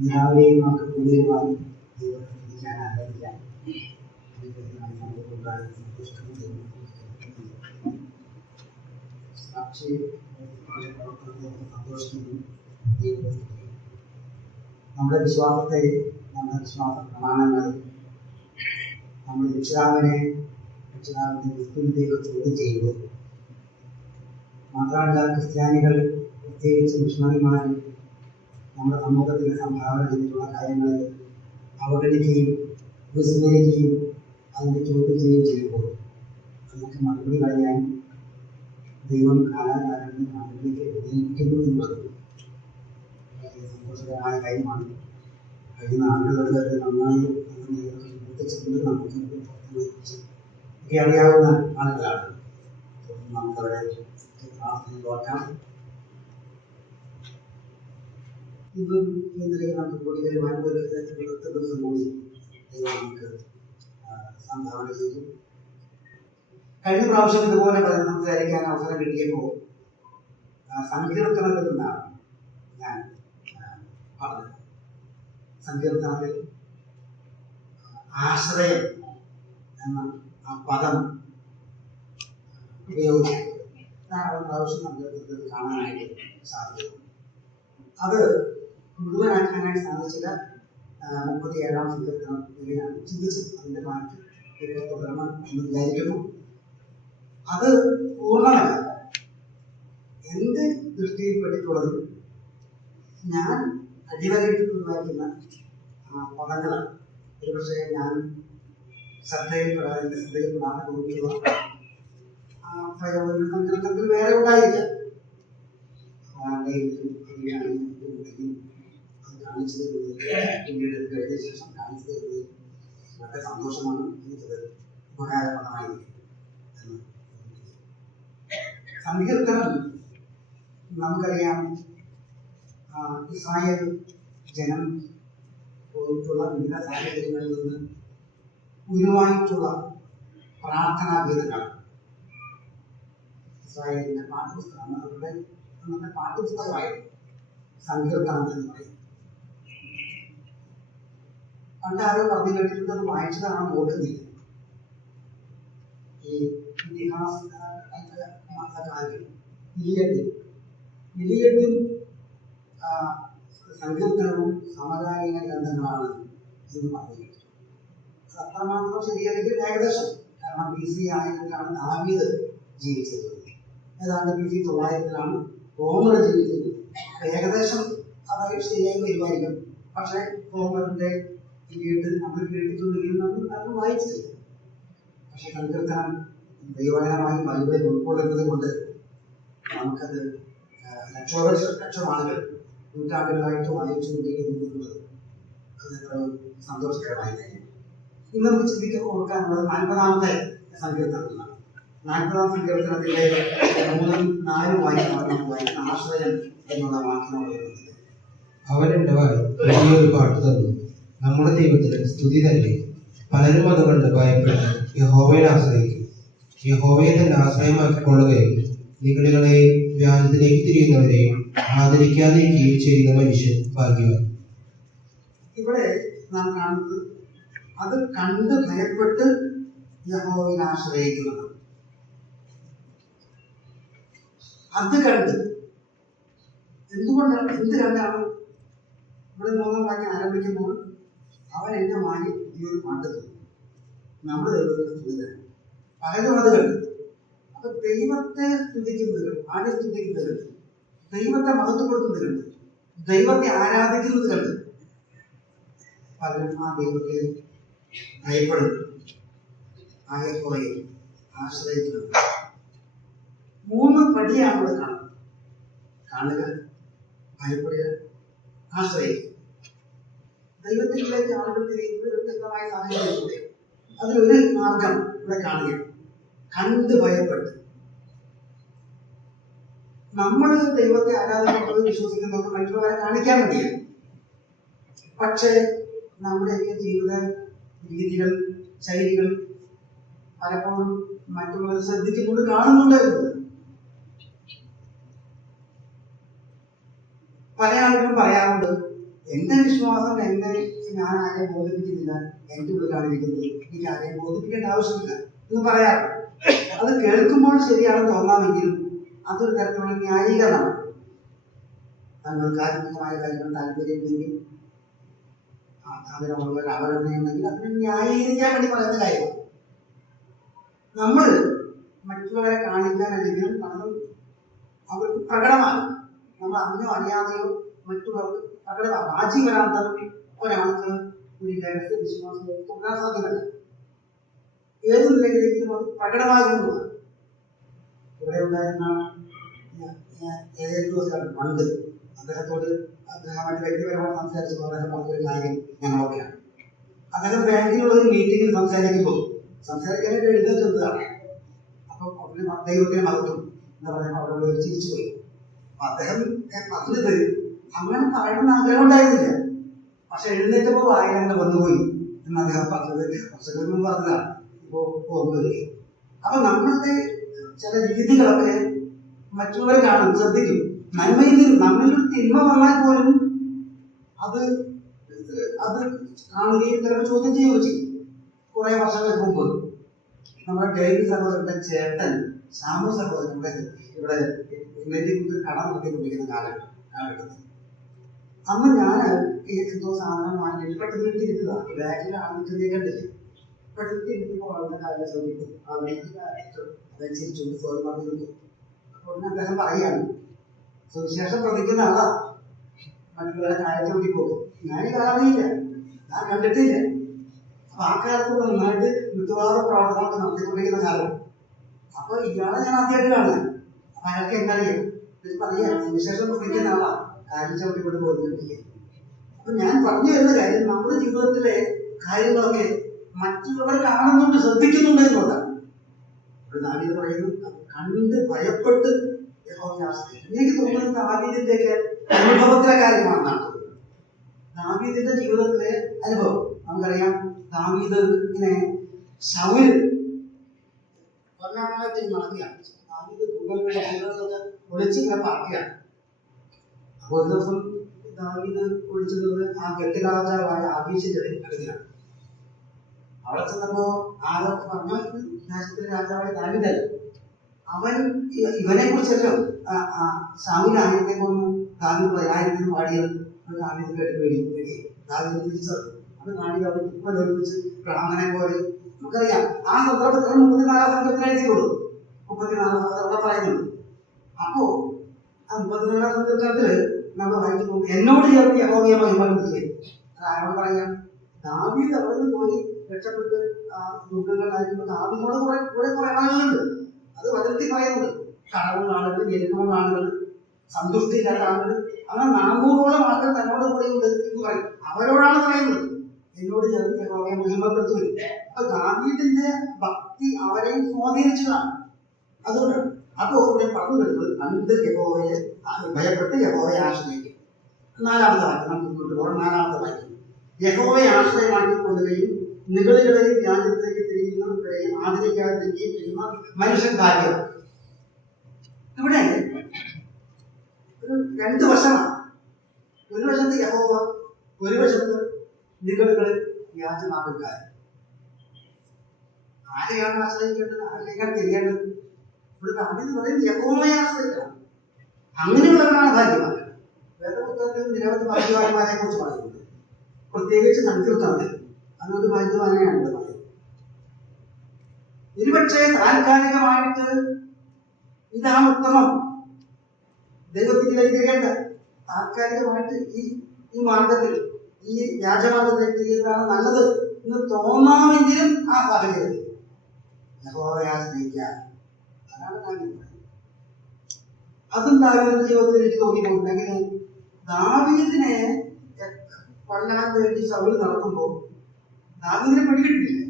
എല്ലാവരെയും നമുക്ക് കൂടുതലുമായി ദൈവത്തെ വിളിക്കാൻ ആരംഭിക്കാം. നമ്മുടെ വിശ്വാസത്തെ, നമ്മുടെ വിശ്വാസ പ്രമാണങ്ങളെ, നമ്മുടെ രക്ഷിതാവിന്റെ ക്രിസ്തുവിലേക്ക് ചോദ്യം ചെയ്യുമ്പോൾ മാത്രമല്ല, ക്രിസ്ത്യാനികൾ പ്രത്യേകിച്ച് മിഷണറിമാരും നമ്മുടെ സമൂഹത്തിന് സംഭാവന ചെയ്തിട്ടുള്ള കാര്യങ്ങളെ അവഗണിക്കുകയും വിസ്മരിക്കുകയും അതിൻ്റെ ചോദ്യം ചെയ്യുകയും ചെയ്യുമ്പോൾ അതിനൊക്കെ മറുപടി പറയാൻ ദൈവം കാലാകാലങ്ങളിൽ മറുപടിക്ക് ഉപയോഗിക്കുന്നു എന്നുള്ളത് വളരെ സന്തോഷകരമായ കാര്യമാണ്. കഴിഞ്ഞ നാളുകളിൽ നന്നായി പ്രവർത്തിച്ചുകൊണ്ട് നമുക്ക് അറിയാവുന്ന ആളുകളാണ്. നമുക്കവരെ പ്രാർത്ഥന നോക്കാം. ഇന്നും ഇന്നലെ നമുക്ക് കൂടി വരുവാൻ ഒരു ദിവസം കൂടി ദൈവം നമുക്ക് സംഭാവന ചെയ്തു. കഴിഞ്ഞ പ്രാവശ്യം ഇതുപോലെ സംസാരിക്കാൻ അവസരം കിട്ടിയപ്പോൾ സങ്കീർത്തനത്തിൽ നിന്നാണ് ഞാൻ പറഞ്ഞത്. സങ്കീർത്തനത്തിൽ ആശ്രയം എന്ന ആ പദം ഉപയോഗിച്ചു ധാരാളം പ്രാവശ്യം സങ്കീർത്തനത്തിൽ കാണാനായിട്ട് സാധിക്കും. അത് മുഴുവനാക്കാനായിട്ട് സാധിച്ചില്ല. 37-ാം സങ്കീർത്തനത്തിലാണ് ചിന്തിച്ചത്. അതിൻ്റെ മാറ്റി തുടരണം എന്ന് വിചാരിക്കുന്നു. അത് പൂർണ്ണമല്ല. എൻ്റെ ദൃഷ്ടിയിൽപ്പെട്ടിട്ടുള്ളത് ഞാൻ അടിവരയിട്ട് വായിക്കുന്ന പദങ്ങളാണ്. ഒരുപക്ഷെ ഞാൻ ശ്രദ്ധയിൽപ്പെടാതെ തോന്നിയുള്ള പ്രയോജന സങ്കല്പത്തിൽ വേറെ ഉണ്ടായില്ല. കാണിച്ചു തരുന്നത്, പിന്നീട് കഴിഞ്ഞ ശേഷം കാണിച്ചു തരുന്നത് വളരെ സന്തോഷമാണ്. എനിക്കത് ഉപകാരപ്രദമായിരിക്കും. സങ്കീർത്തനം നമുക്കറിയാം, ഇസ്രായേൽ ജനം പോയിട്ടുള്ള വിവിധ സാഹചര്യങ്ങളിൽ നിന്ന് ഉരുവായിട്ടുള്ള പ്രാർത്ഥനാ ഗീതങ്ങളാണ്. ഇസ്രായേലിന്റെ പാഠ്യപുസ്തകമാണ്. അവരുടെ നമ്മുടെ പാഠ്യപുസ്തകമായിരുന്നു സങ്കീർത്തനം എന്ന് പറയും. പണ്ട് ആരോ പറഞ്ഞു കേട്ടിട്ട് അത് വായിച്ചതാണെന്ന് ഓർക്കുന്നില്ല. ഈ ഇതിഹാസ കാര്യം ഇലിയഡും സങ്കീർത്തനവും സമകാലീന ഗ്രന്ഥങ്ങളാണ് എന്ന് പറഞ്ഞു. അത്രമാത്രം ശരിയല്ലെങ്കിൽ ഏകദേശം. കാരണം BC 1000-ലാണ് ദാവീദ് ജീവിച്ചത്. ഏതാണ്ട് BC 900-ലാണ് ഹോമർ ജീവിച്ചത്. ഏകദേശം അതായത് ശരിയായി വരുമായിരിക്കും. പക്ഷെ ഹോമറിന്റെ ഇലിയഡ് നമ്മൾ കേട്ടിട്ടുണ്ടെങ്കിൽ നമ്മൾ വായിച്ചില്ല. പക്ഷെ സങ്കീർത്തനം ദൈവവചനമായി ബൈബിളിൽ ഉൾക്കൊള്ളുന്നത് കൊണ്ട് നമുക്കത് ലക്ഷം ആളുകൾ നൂറ്റാണ്ടുകളായിട്ട് വായിച്ചുകൊണ്ടിരിക്കുന്നത് അത് എത്ര സന്തോഷകരമായി കാര്യം. ഇന്ന് നമുക്ക് ചിന്തിക്കാൻ ഓർക്കാനുള്ളത് 40-ാമത്തെ സങ്കീർത്തനത്തിലാണ്. 40-ാം സങ്കീർത്തനത്തിലെ 3-4 വായിക്കുന്ന ആശ്രയം എന്നുള്ള വാക്കിനോട് അവനെന്റെ വലിയൊരു പാട്ട് തന്നു, നമ്മുടെ ദൈവത്തിന് സ്തുതി തന്നെ. പലരും അതുകൊണ്ട് ഭയപ്പെട്ട് യഹോവയെ ആശ്രയിക്കും. യഹോവയെ തന്നെ ആശ്രയമാക്കിക്കൊള്ളുകയും നിഗളികളെയും വ്യാജത്തിലേക്ക് തിരിയുന്നവരെയും ആദരിക്കാതിരിക്കുകയും ചെയ്യുന്ന മനുഷ്യൻ ഭാഗ്യവാൻ. ഇവിടെ നാം കാണുന്നത് അത് കണ്ട് ഭയപ്പെട്ട് യഹോവയിൽ ആശ്രയിക്കുന്നത്. അത് കണ്ട് എന്തുകൊണ്ടാണ്, എന്ത് കണ്ടാണ്? ഇവിടെ 3-ാം വാക്യം ആരംഭിക്കുമ്പോൾ അവൻ എന്നെ വാങ്ങി പുതിയൊരു പാട്ട് തന്നു, നമ്മുടെ ദൈവത്തെ സ്തുതി തന്നെ. പലരും അത് കണ്ടു. അപ്പൊ ദൈവത്തെ സ്തുതിക്കുന്നത്, ആരെ സ്തുതിക്കുന്നത് കണ്ട്, ദൈവത്തെ മഹത്വപ്പെടുത്തുന്നത് കണ്ട്, ദൈവത്തെ ആരാധിക്കുന്നത് കണ്ട് പലരും ആ ദൈവത്തെ ഭയപ്പെടും, ആയപ്പോയെ ആശ്രയിക്കുന്നത്. 3 പടിയാണ് ഇവിടെ കാണുന്നത്. കാണുക, ഭയപ്പെടുക, ആശ്രയിക്കുക. ദൈവത്തിലേക്ക് ആളുകൾ തിരിയുന്നത് വ്യത്യസ്തമായ സാഹചര്യത്തിലൂടെ. അതിലൊരു മാർഗം ഇവിടെ കാണുക, കണ്ട് ഭയപ്പെട്ട്. നമ്മൾ ദൈവത്തെ ആരാധിക്കുന്നത്, വിശ്വസിക്കുന്നത് മറ്റുള്ളവരെ കാണിക്കാൻ വേണ്ടിയാണ്. പക്ഷേ നമ്മുടെയൊക്കെ ജീവിത രീതികൾ, ശൈലികൾ പലപ്പോഴും മറ്റുള്ളവർ ശ്രദ്ധിച്ചുകൊണ്ട് കാണുന്നുണ്ടായിരുന്നത്. പല ആളുകളും പറയാറുണ്ട്, എന്റെ വിശ്വാസം എന്നെ ഞാൻ ആരെയും ബോധിപ്പിക്കുന്നില്ല, എന്റെ ഉള്ളിലാണ് ഇരിക്കുന്നത്, എനിക്ക് ആരെയും ബോധിപ്പിക്കേണ്ട ആവശ്യമില്ല എന്ന് പറയാറുണ്ട്. അത് കേൾക്കുമ്പോൾ ശരിയാണെന്ന് തോന്നാമെങ്കിലും അതൊരു തരത്തിലുള്ള ന്യായീകരണമാണ്. തങ്ങൾക്ക് ആത്മീയമായ കാര്യങ്ങൾ താല്പര്യമില്ലെങ്കിൽ, അതിനുള്ള ഒരു അവഗണനയുണ്ടെങ്കിൽ അതിനെ ന്യായീകരിക്കാൻ വേണ്ടി പറയുന്ന കാര്യമാണ്. നമ്മൾ മറ്റുള്ളവരെ കാണിക്കാൻ അല്ലെങ്കിൽ അവർക്ക് പ്രകടമാണ്, നമ്മൾ അറിഞ്ഞോ അറിയാതെയോ മറ്റുള്ളവർക്ക് പ്രകടമാണ്. ആജീവനാന്തം ഒരാൾക്ക് ഒരു രഹസ്യ വിശ്വാസം തുടരാൻ സാധ്യമല്ല. ഏത് നിലയിലെങ്കിലും അത് പ്രകടമാകുന്നതാണ്. ഇവിടെ ഉണ്ടായിരുന്ന പണ്ട് അദ്ദേഹത്തോട് അദ്ദേഹമായിട്ട് വ്യക്തിപരമായി സംസാരിച്ചപ്പോൾ അദ്ദേഹം പറഞ്ഞൊരു കാര്യം ഞങ്ങളൊക്കെയാണ്. അദ്ദേഹം ബാങ്കിലുള്ള ഒരു മീറ്റിംഗിൽ സംസാരിക്കാനായിട്ട് എഴുന്നേറ്റതാണ്. അപ്പോൾ അവര് ദൈവത്തിന് മതത്തും എന്താ പറയുക, അവിടെ ചിരിച്ചു പോയി. അപ്പൊ അദ്ദേഹം പറഞ്ഞത് അങ്ങനെ പറയണമെന്ന് ആഗ്രഹം ഉണ്ടായിരുന്നില്ല, പക്ഷെ എഴുന്നേറ്റപ്പോൾ വായന വന്നുപോയി എന്ന് അദ്ദേഹം പറഞ്ഞത് വർഷങ്ങൾക്ക് പറഞ്ഞതാണ്. ഇപ്പോൾ ഓർമ്മ വരികയും അപ്പൊ നമ്മളുടെ ചില രീതികളൊക്കെ മറ്റുള്ളവർ കാണും, ശ്രദ്ധിക്കും. നന്മയിൽ നമ്മളിൽ തിന്മ വന്നാൽ പോലും അത് കാണുകയും ചിലപ്പോൾ ചോദ്യം ചെയ്യുകയും ചെയ്യും. കുറെ വർഷങ്ങൾക്ക് മുമ്പ് നമ്മുടെ ഡേവി സഹോദരന്റെ ചേട്ടൻ ശ്യാമു സഹോദരൻ ഇവിടെ കട നടത്തിക്കൊണ്ടിരിക്കുന്ന കാലഘട്ടത്തിൽ അന്ന് ഞാൻ എന്തോ സാധനം വാങ്ങി പെട്ടെന്ന് ഇട്ടിരുന്നതാ. ബാഗിൽ ആദ്യത്തെ കണ്ടില്ല. പെട്ടെന്ന് ഇരിക്കുമ്പോൾ വളരെ കാര്യം ശ്രമിക്കും. അതനുസരിച്ചുകൊണ്ട് ഫോൺ പറഞ്ഞിരുന്നു. അപ്പോൾ അദ്ദേഹം പറയാണ്, സുവിശേഷം പ്രതിക്കുന്ന ആളാ, മറ്റുള്ളവരെ കായത്തോണ്ടി പോകും. ഞാൻ ഈ കാണുന്നില്ല, ഞാൻ കണ്ടിട്ടില്ല. അപ്പൊ ആ കാലത്ത് നന്നായിട്ട് മിക്കവാറും പ്രവർത്തനമൊക്കെ നടത്തിക്കൊണ്ടിരിക്കുന്ന കാലം. അപ്പൊ ഇയാളെ ഞാൻ ആദ്യമായിട്ട് കാണുന്നത്. അപ്പൊ അയാൾക്ക് എന്തറിയാം, പറയാം സുവിശേഷം പ്രതിക്കുന്ന ആളാ, കാര്യം ചവിട്ടിക്കൊണ്ട് പോകുന്നില്ല. അപ്പൊ ഞാൻ പറഞ്ഞു വരുന്ന കാര്യം, നമ്മുടെ ജീവിതത്തിലെ കാര്യങ്ങളൊക്കെ മറ്റുള്ളവർ കാണുന്നുണ്ട്, ശ്രദ്ധിക്കുന്നുണ്ട് എന്നുള്ളതാണ്. ഒരു ദാവീദ് പറയുന്നു, കണ്ട് ഭയപ്പെട്ട് യഹോവയെ ആശ്രയിച്ചു. എനിക്ക് തോന്നുന്നത് ദാവീദിന്റെ അനുഭവത്തിലെ കാര്യമാണെന്നാണ്. ദാവീദിന്റെ ജീവിതത്തിലെ അനുഭവം നമുക്കറിയാം. ദാവീദ് ഇങ്ങനെ ശൗല് കൊല്ലാനായിട്ട് നടക്കുകയാണ്. ദാവീദ് ഒളിച്ചിങ്ങനെ പാർട്ടിയാണ്. അപ്പൊ ഒരു ദിവസം ദാവീദ് ഒളിച്ചത് ആ ഗത്തിരാജാവായ ആബീശിന്റെ അടുത്താണ്. അവിടെ ചെന്നപ്പോ ആരോ പറഞ്ഞ ദേശത്തിലെ രാജാവായ ദാവീദല്ല, അവൻ ഇവനെ കുറിച്ചല്ലോ ശൗൽ ആയിരത്തെ കൊന്നു, ദാവീദ് 1000 പാടിയത്. ദാവീദ് കേട്ട് പേടി ദാവീദ് തിരിച്ചറിഞ്ഞു. അത് ദാവീദ് അവൻ ഇപ്പൊ നിർമ്മിച്ച് ബ്രാഹ്മണനെ പോലെ നമുക്കറിയാം. ആ സന്ദർഭത്തിൽ 34 സങ്കീർത്തനത്തിലുള്ളൂ. 34 അവിടെ പറയുന്നുണ്ട്. അപ്പോ ആ 34 സങ്കീർത്തനത്തില് നമ്മൾ വായിക്കുന്നു, എന്നോട് ചേർന്ന് യഹോവയെ മഹിമപ്പെടുത്തുകയും. അത് ആരോട് പറയാം? ദാവീദ് അവിടെ നിന്ന് പോയി രക്ഷപ്പെട്ട് ദുഃഖങ്ങളായിരിക്കുമ്പോൾ ദാവീദിനോട് കുറെ ആളുകളുണ്ട്. അത് വചനത്തിൽ പറയുന്നുണ്ട്. കടവുള്ള ആളുകൾ, ഞെരുക്കമുള്ള ആളുകൾ, സന്തുഷ്ടിയില്ലാത്ത ആളുകൾ, അങ്ങനെ 400ഓളം ആളുകൾ തന്നോട് കൂടെ ഉണ്ട് എന്ന് പറയും. അവരോടാണ് പറയുന്നത്, എന്നോട് ചേർന്ന് യഹോവയെ മഹിമപ്പെടുത്തുകയും. അപ്പൊ ദാവീദിന്റെ ഭക്തി അവരെയും സ്വാധീനിച്ചതാണ്. അതുകൊണ്ടാണ് അപ്പോ ഇവിടെ പറഞ്ഞു വരുന്നത്, കണ്ട് യഹോവയെ ഭയപ്പെട്ട് യഹോവയെ ആശ്രയിക്കും. 4ാമത്തെ വാക്യം നമുക്ക് കൊണ്ടുപോകാം. 4ാമത്തെ വാക്യം, യഹോവയെ ആശ്രയമാക്കിക്കൊള്ളുകയും നിഗളികളെയും രാജ്യത്തിലേക്ക് തിരിയുന്നവരെയും ആദരിക്കാതിരിക്കുകയും ചെയ്യുന്ന മനുഷ്യൻ ഭാഗ്യം. ഇവിടെ ഒരു 2 വശമാണ്. ഒരു വശത്ത് യഹോവ, ഒരു വശത്ത് നിഗളികളെ വ്യാജമാക്കാർ. ആരെയാണ് ആശ്രയിക്കേണ്ടത്? ആരെയാണ് തിരിയേണ്ടത്? ഇവിടെ ദാവീദ് പറയുന്നത് യഹോവയെ ആശ്രയിക്കണം. അങ്ങനെയുള്ളവരാണ് ഭാഗ്യവാൻ. വേദപുസ്തകത്തിൽ നിരവധി ഭാഗ്യവാന്മാരെ കുറിച്ച് പറയുന്നുണ്ട്, പ്രത്യേകിച്ച് സങ്കീർത്തനത്തിൽ. അതൊരു ഭാഗ്യവാനെയാണ് ഇവിടെ പറയുന്നത്. ഒരുപക്ഷെ താൽക്കാലികമായിട്ട് ഇതാണ് ഉത്തമം, ദൈവത്തിന് കൈതിരേണ്ട, താൽക്കാലികമായിട്ട് ഈ മാർഗത്തിൽ, ഈ വ്യാജമാർഗത്തിൽ തിരിയുന്നതാണ് നല്ലത് എന്ന് തോന്നാമെങ്കിലും ആ സാഹചര്യത്തിൽ യഹോവയെ ആശ്രയിക്കുക. അതാണ് ദാവീദ്. അതും ദാവീദിന്റെ ജീവിതത്തിൽ എനിക്ക് തോന്നിയിട്ടുണ്ടെങ്കിൽ, ദാവീദിനെ കൊല്ലാൻ വേണ്ടി ശൗൽ നടക്കുമ്പോൾ ദാവീദിനെ പിടികിട്ടില്ല.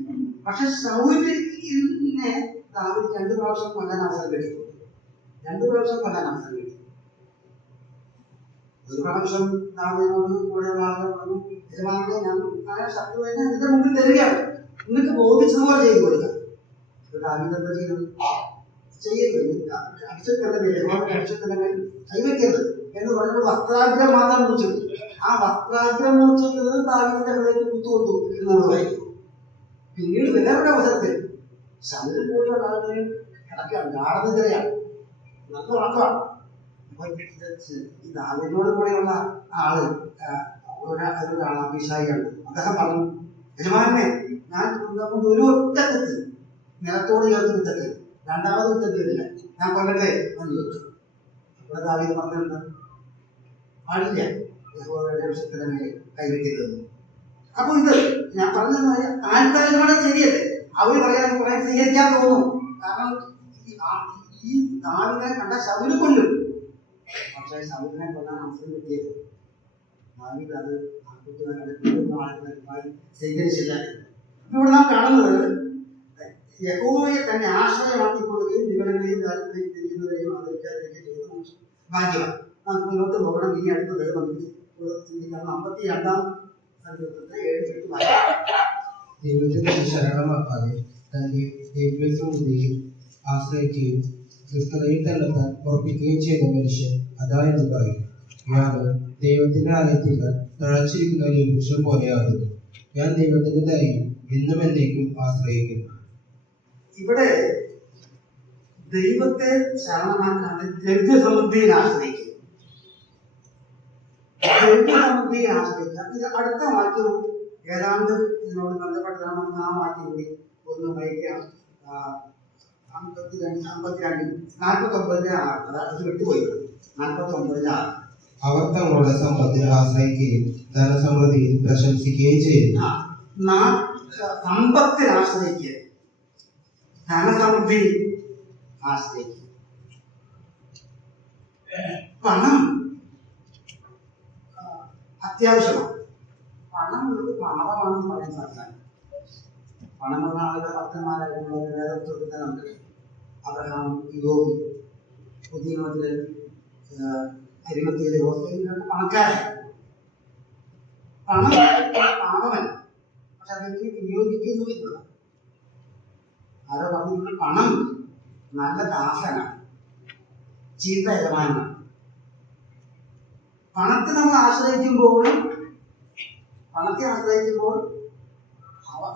പക്ഷെ ശൗലിനെ ദാവീദ് 2 പ്രാവശ്യം കൊല്ലാൻ അവസരം കിട്ടിയിട്ടുണ്ട്. 2 പ്രാവശ്യം കൊല്ലാൻ അവസരം കിട്ടി. ഒരു പ്രാവശ്യം ദാവീദിനോട് കൂടെ പറഞ്ഞു, യജമാനനെ ഞാൻ ശത്രുവിനെ എന്റെ മുമ്പിൽ തരികയാണ്, നിങ്ങൾക്ക് ബോധിച്ചതുപോലെ ചെയ്തു കൊടുക്കുക. ദാവീദ് എന്താ ചെയ്തത്? ചെയ്യരുത്, അഭിഷേകത്തിന്റെ മേൽ കൈവയ്ക്കരുത് എന്ന് പറയുന്നത് വസ്ത്രാഗ്രം മാത്രം മുറിച്ചിട്ടു. ആ വസ്ത്രാഗ്രം മുറിച്ചിട്ടത് ദാവീദിന്റെ ഹൃദയത്തിൽ കുത്തുകൊണ്ടു എന്ന് വായിക്കും. പിന്നീട് വേറൊരു അവസരത്തിൽ ശൗലിൽ പോലുള്ള ആളുകളെ കിടക്കുകയാണ്, ഗാഠനിദ്രയാണ്, നല്ല ഉറക്കമാണ്. അപ്പൊ ഈ ദാവീദിനോട് കൂടെയുള്ള ആള് ഒരാളാണ്, അഭിഷായിയാണ്. അദ്ദേഹം പറഞ്ഞു, യജമാനെ, ഞാൻ ഒരു ഒറ്റ കുത്ത് നിലത്തോട് ചേർത്ത് കുത്തട്ടെ, രണ്ടാമത് കുത്തത്തില്ല, ഞാൻ കൊല്ലട്ടെ എന്ന് ചോദിച്ചു. അവിടെ ദാവീദ് പറഞ്ഞിട്ടുണ്ട്, പാടില്ല, യഹോവയുടെ വിശുദ്ധന്റെ മേൽ കൈവെക്കരുത്. അപ്പൊ ഇത് ഞാൻ പറഞ്ഞത് താൽക്കാലികമാണ്, ശരിയല്ലേ? അവര് പറയാൻ കുറെ സ്വീകരിക്കാൻ തോന്നും. കാരണം ഈ ദാവീദിനെ കണ്ട ശൗല് കൊല്ലും. പക്ഷേ ശൗലിനെ കൊല്ലാൻ അവസരം കിട്ടിയത് ദാവീദ് അത് സ്വീകരിച്ചില്ല. ഇവിടെ നാം കാണുന്നത് യഹോവയെ തന്നെ ആശ്രയമാക്കിക്കൊള്ളുകയും വിവരങ്ങളെയും കാര്യങ്ങളെയും തിരിയുന്നവരെയും ആദരിക്കാതിരിക്കുകയും ചെയ്യുന്ന ഭാഗ്യമാണ്. നമുക്ക് മുന്നോട്ട് പോകണം. ഇനി അടുത്തത് നമുക്ക് ചിന്തിക്കണം. 52-ാം സങ്കീർത്തനത്തെ 7 ദൈവത്തെ ശരണമാക്കാതെ തന്റെ ദിവ്യസമൃദ്ധിയിൽ ആശ്രയിക്കുകയും ക്രിസ്തതയിൽ തന്നെത്താൻ ഉറപ്പിക്കുകയും ചെയ്ത മനുഷ്യൻ അതായത് പറയും, ഞാൻ ദൈവത്തിന്റെ ആലയത്തിൽ തഴച്ചിരിക്കുന്ന ഒരു വൃക്ഷം പോലെയാകുന്നു. ഞാൻ ദൈവത്തിന്റെ ദയയിൽ എന്നും എന്നേക്കും ആശ്രയിക്കുന്നു. ഇവിടെ ദൈവത്തെ ശരണമാക്കാതെ ദ്രവ്യസമൃദ്ധിയിൽ ആശ്രയിക്കും. ദ്രവ്യസമൃദ്ധിയിൽ ആശ്രയിക്കുക. ഇത് അടുത്ത വാക്യവും ഏതാണ്ട് ഇതിനോട് ബന്ധപ്പെട്ടതാണ്. നമുക്ക് ആ വാക്യം കൂടി ഒന്ന് വായിക്കാം. 49-6. അതായത് വിട്ടുപോയി. 49-6. അവർ തങ്ങളുടെ സമ്പത്തിൽ ആശ്രയിക്കുകയും ധനസമൃദ്ധിയിൽ പ്രശംസിക്കുകയും ചെയ്യുന്നു. സമ്പത്തിൽ ആശ്രയിക്കുക, ധനസമൃദ്ധി ആശ്രയിക്കുക. പണം അത്യാവശ്യമാണ്. പണം എന്നത് പാപമാണെന്ന് പറയാൻ സാധിക്കും. പണമുള്ള ആളുകൾ ഭക്തന്മാരായിട്ടുള്ള വേദപുസ്തകത്തിൽ നമുക്ക് അബ്രഹാം, യോബ്, പുതിയ നിയമത്തില് അരിമത്തിയിലെ യോസേഫിനൊക്കെ പണക്കാരായി. പണം പാപമല്ല, പക്ഷെ അതെങ്ങനെ വിനിയോഗിക്കുന്നു എന്നതാണ്. ആരോ പറഞ്ഞിട്ടുണ്ട്, പണം നല്ല ദാസനാണ്, ചീത്ത യജമാനാണ്. പണത്തെ നമ്മൾ ആശ്രയിക്കുമ്പോൾ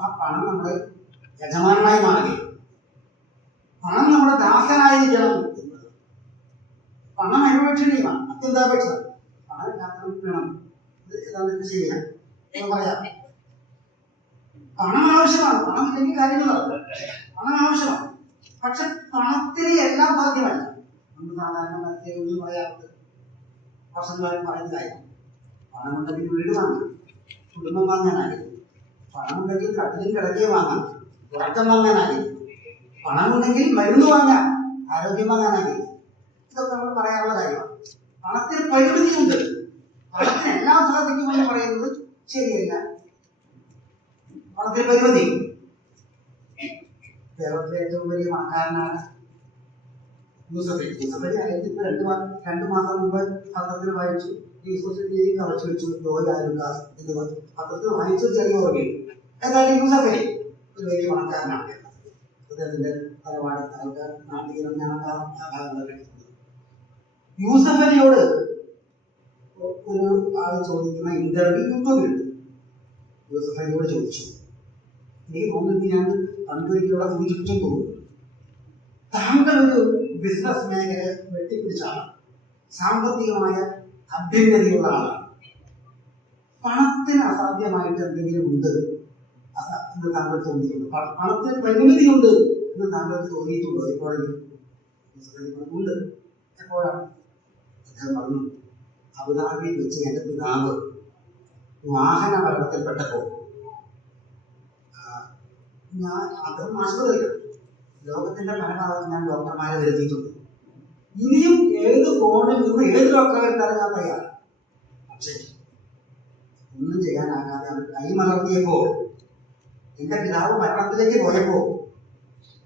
ആ പണം നമ്മുടെ യജമാനായി മാറുകയും പണം നമ്മുടെ ദാസനായിരിക്കണം എന്നത്. പണം അനുപേക്ഷണീയമാണ്, അത്യന്താപേക്ഷ. പണം ഇല്ലാത്തവർക്ക് വേണം. ഇത് ഏതാണ്ട് ശരിയാണ് എന്ന് പറയാം. പണം ആവശ്യമാണ്, പണം ഇല്ലെങ്കിൽ കാര്യങ്ങളാണ്. പണം ആവശ്യമാണ്, പക്ഷെ പണത്തിന് എല്ലാം സാധ്യമല്ല. നമ്മൾ സാധാരണ മറ്റൊന്നും പറയാറുണ്ട്, വർഷങ്ങളായി പറയുന്ന കാര്യം. പണമുണ്ടെങ്കിൽ വീട് വാങ്ങാം, കുടുംബം വാങ്ങാനായി. പണമുണ്ടെങ്കിൽ കട്ടിലും കിടക്കയും വാങ്ങാം, ഉറക്കം വാങ്ങാനായി. പണമുണ്ടെങ്കിൽ മരുന്ന് വാങ്ങാം, ആരോഗ്യം വാങ്ങാനായി. ഇതൊക്കെ നമ്മൾ പറയാറുള്ള കാര്യമാണ്. പണത്തിന് പരിമിതിയുണ്ട്. പണത്തിന് എല്ലാം സാധിക്കുമെന്ന് പറയുന്നത് ശരിയല്ല. പണത്തിന് പരിമിതി. കേരളത്തിലെ ഏറ്റവും വലിയ പണക്കാരനാണ് യൂസഫ് അലി. അദ്ദേഹത്തിന് 2 മാസം മുമ്പ് പത്രത്തിൽ വായിച്ചു, യൂസഫ് കളച്ചു വെച്ചു ലോയാലുക്കാസ് എന്ന് പത്രത്തിൽ വായിച്ചൊരു ചെറിയ ഓർമ്മയുണ്ട്. ഏതായാലും യൂസഫ് അലി ഒരു വലിയ പണക്കാരനാണ്. അദ്ദേഹത്തിന്റെ തലവാട് നാട്ടിലും ഞങ്ങൾക്ക് ആ ഭാഗങ്ങളൊക്കെ. യൂസഫ് അലിയോട് ഒരു ആൾ ചോദിക്കുന്ന ഇന്റർവ്യൂ യൂട്യൂബിലുണ്ട്. യൂസഫ് അലിയോട് ചോദിച്ചു, എനിക്ക് തോന്നുന്നത് ഞാൻ പണ്ടൊരിക്കലുള്ള സൂചിപ്പിച്ചു തോന്നുന്നു, താങ്കൾ ഒരു ബിസിനസ് മേഖല വെട്ടിപ്പിടിച്ചാണ്, സാമ്പത്തികമായ അഭ്യന്തരതയുള്ള ആളാണ്. പണത്തിന് അസാധ്യമായിട്ട് എന്തെങ്കിലും ഉണ്ട് എന്ന് താങ്കൾ തോന്നിയിട്ടുണ്ടോ? പണത്തിന് പരിമിതിയുണ്ട് എന്ന് താങ്കൾക്ക് തോന്നിയിട്ടുണ്ടോ എപ്പോഴെങ്കിലും? ഉണ്ട്. എപ്പോഴാണ്? അദ്ദേഹം പറഞ്ഞു, അബുദാബിയിൽ വെച്ച് എൻ്റെ പിതാവ് വാഹന അപകടത്തിൽപ്പെട്ടപ്പോൾ ഞാൻ അദ്ദേഹം ആശുപത്രിയിലാണ്. ലോകത്തിന്റെ പല ഭാഗത്ത് ഞാൻ ഡോക്ടർമാരെ വരുത്തിയിട്ടുണ്ട്. ഇനിയും ഏത് കോണിൽ നിന്ന് ഏത് ഡോക്ടറെ വരുത്താനും ഞാൻ തയ്യാറാണ്. പക്ഷേ ഒന്നും ചെയ്യാനാകാതെ അവർ കൈമലർത്തിയപ്പോൾ, എന്റെ പിതാവ് മരണത്തിലേക്ക് പോയപ്പോൾ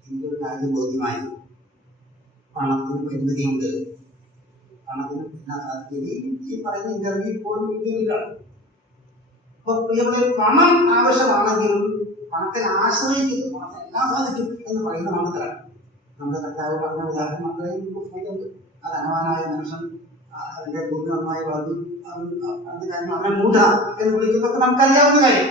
എനിക്കൊരു കാര്യം ബോധ്യമായി. പണത്തിന് പരിമിതിയുണ്ട്, പണത്തിന് എല്ലാ സാധ്യതയും ഈ പറയുന്ന ഇന്റർവ്യൂ ഇപ്പോഴും വീഡിയോയിലാണ്. അപ്പൊ പ്രിയമുള്ള, പണം ആവശ്യമാണെങ്കിലും പണത്തിൽ ആശ്രയിക്കുന്നു, പണത്തെ എല്ലാം സാധിക്കും എന്ന് പറയുന്ന മന്ത്രമാണ്. നമ്മുടെ കർത്താവ് പറഞ്ഞ ഉദാഹരണം അത്രയും അത് ധനവാനായ മനുഷ്യൻ അവന്റെ ഭൂമി നന്നായി വളർന്നു, അത് കാരണം അവനെ മൂഢ എന്ന് വിളിക്കുന്നതൊക്കെ നമുക്കറിയാവുന്ന കാര്യം.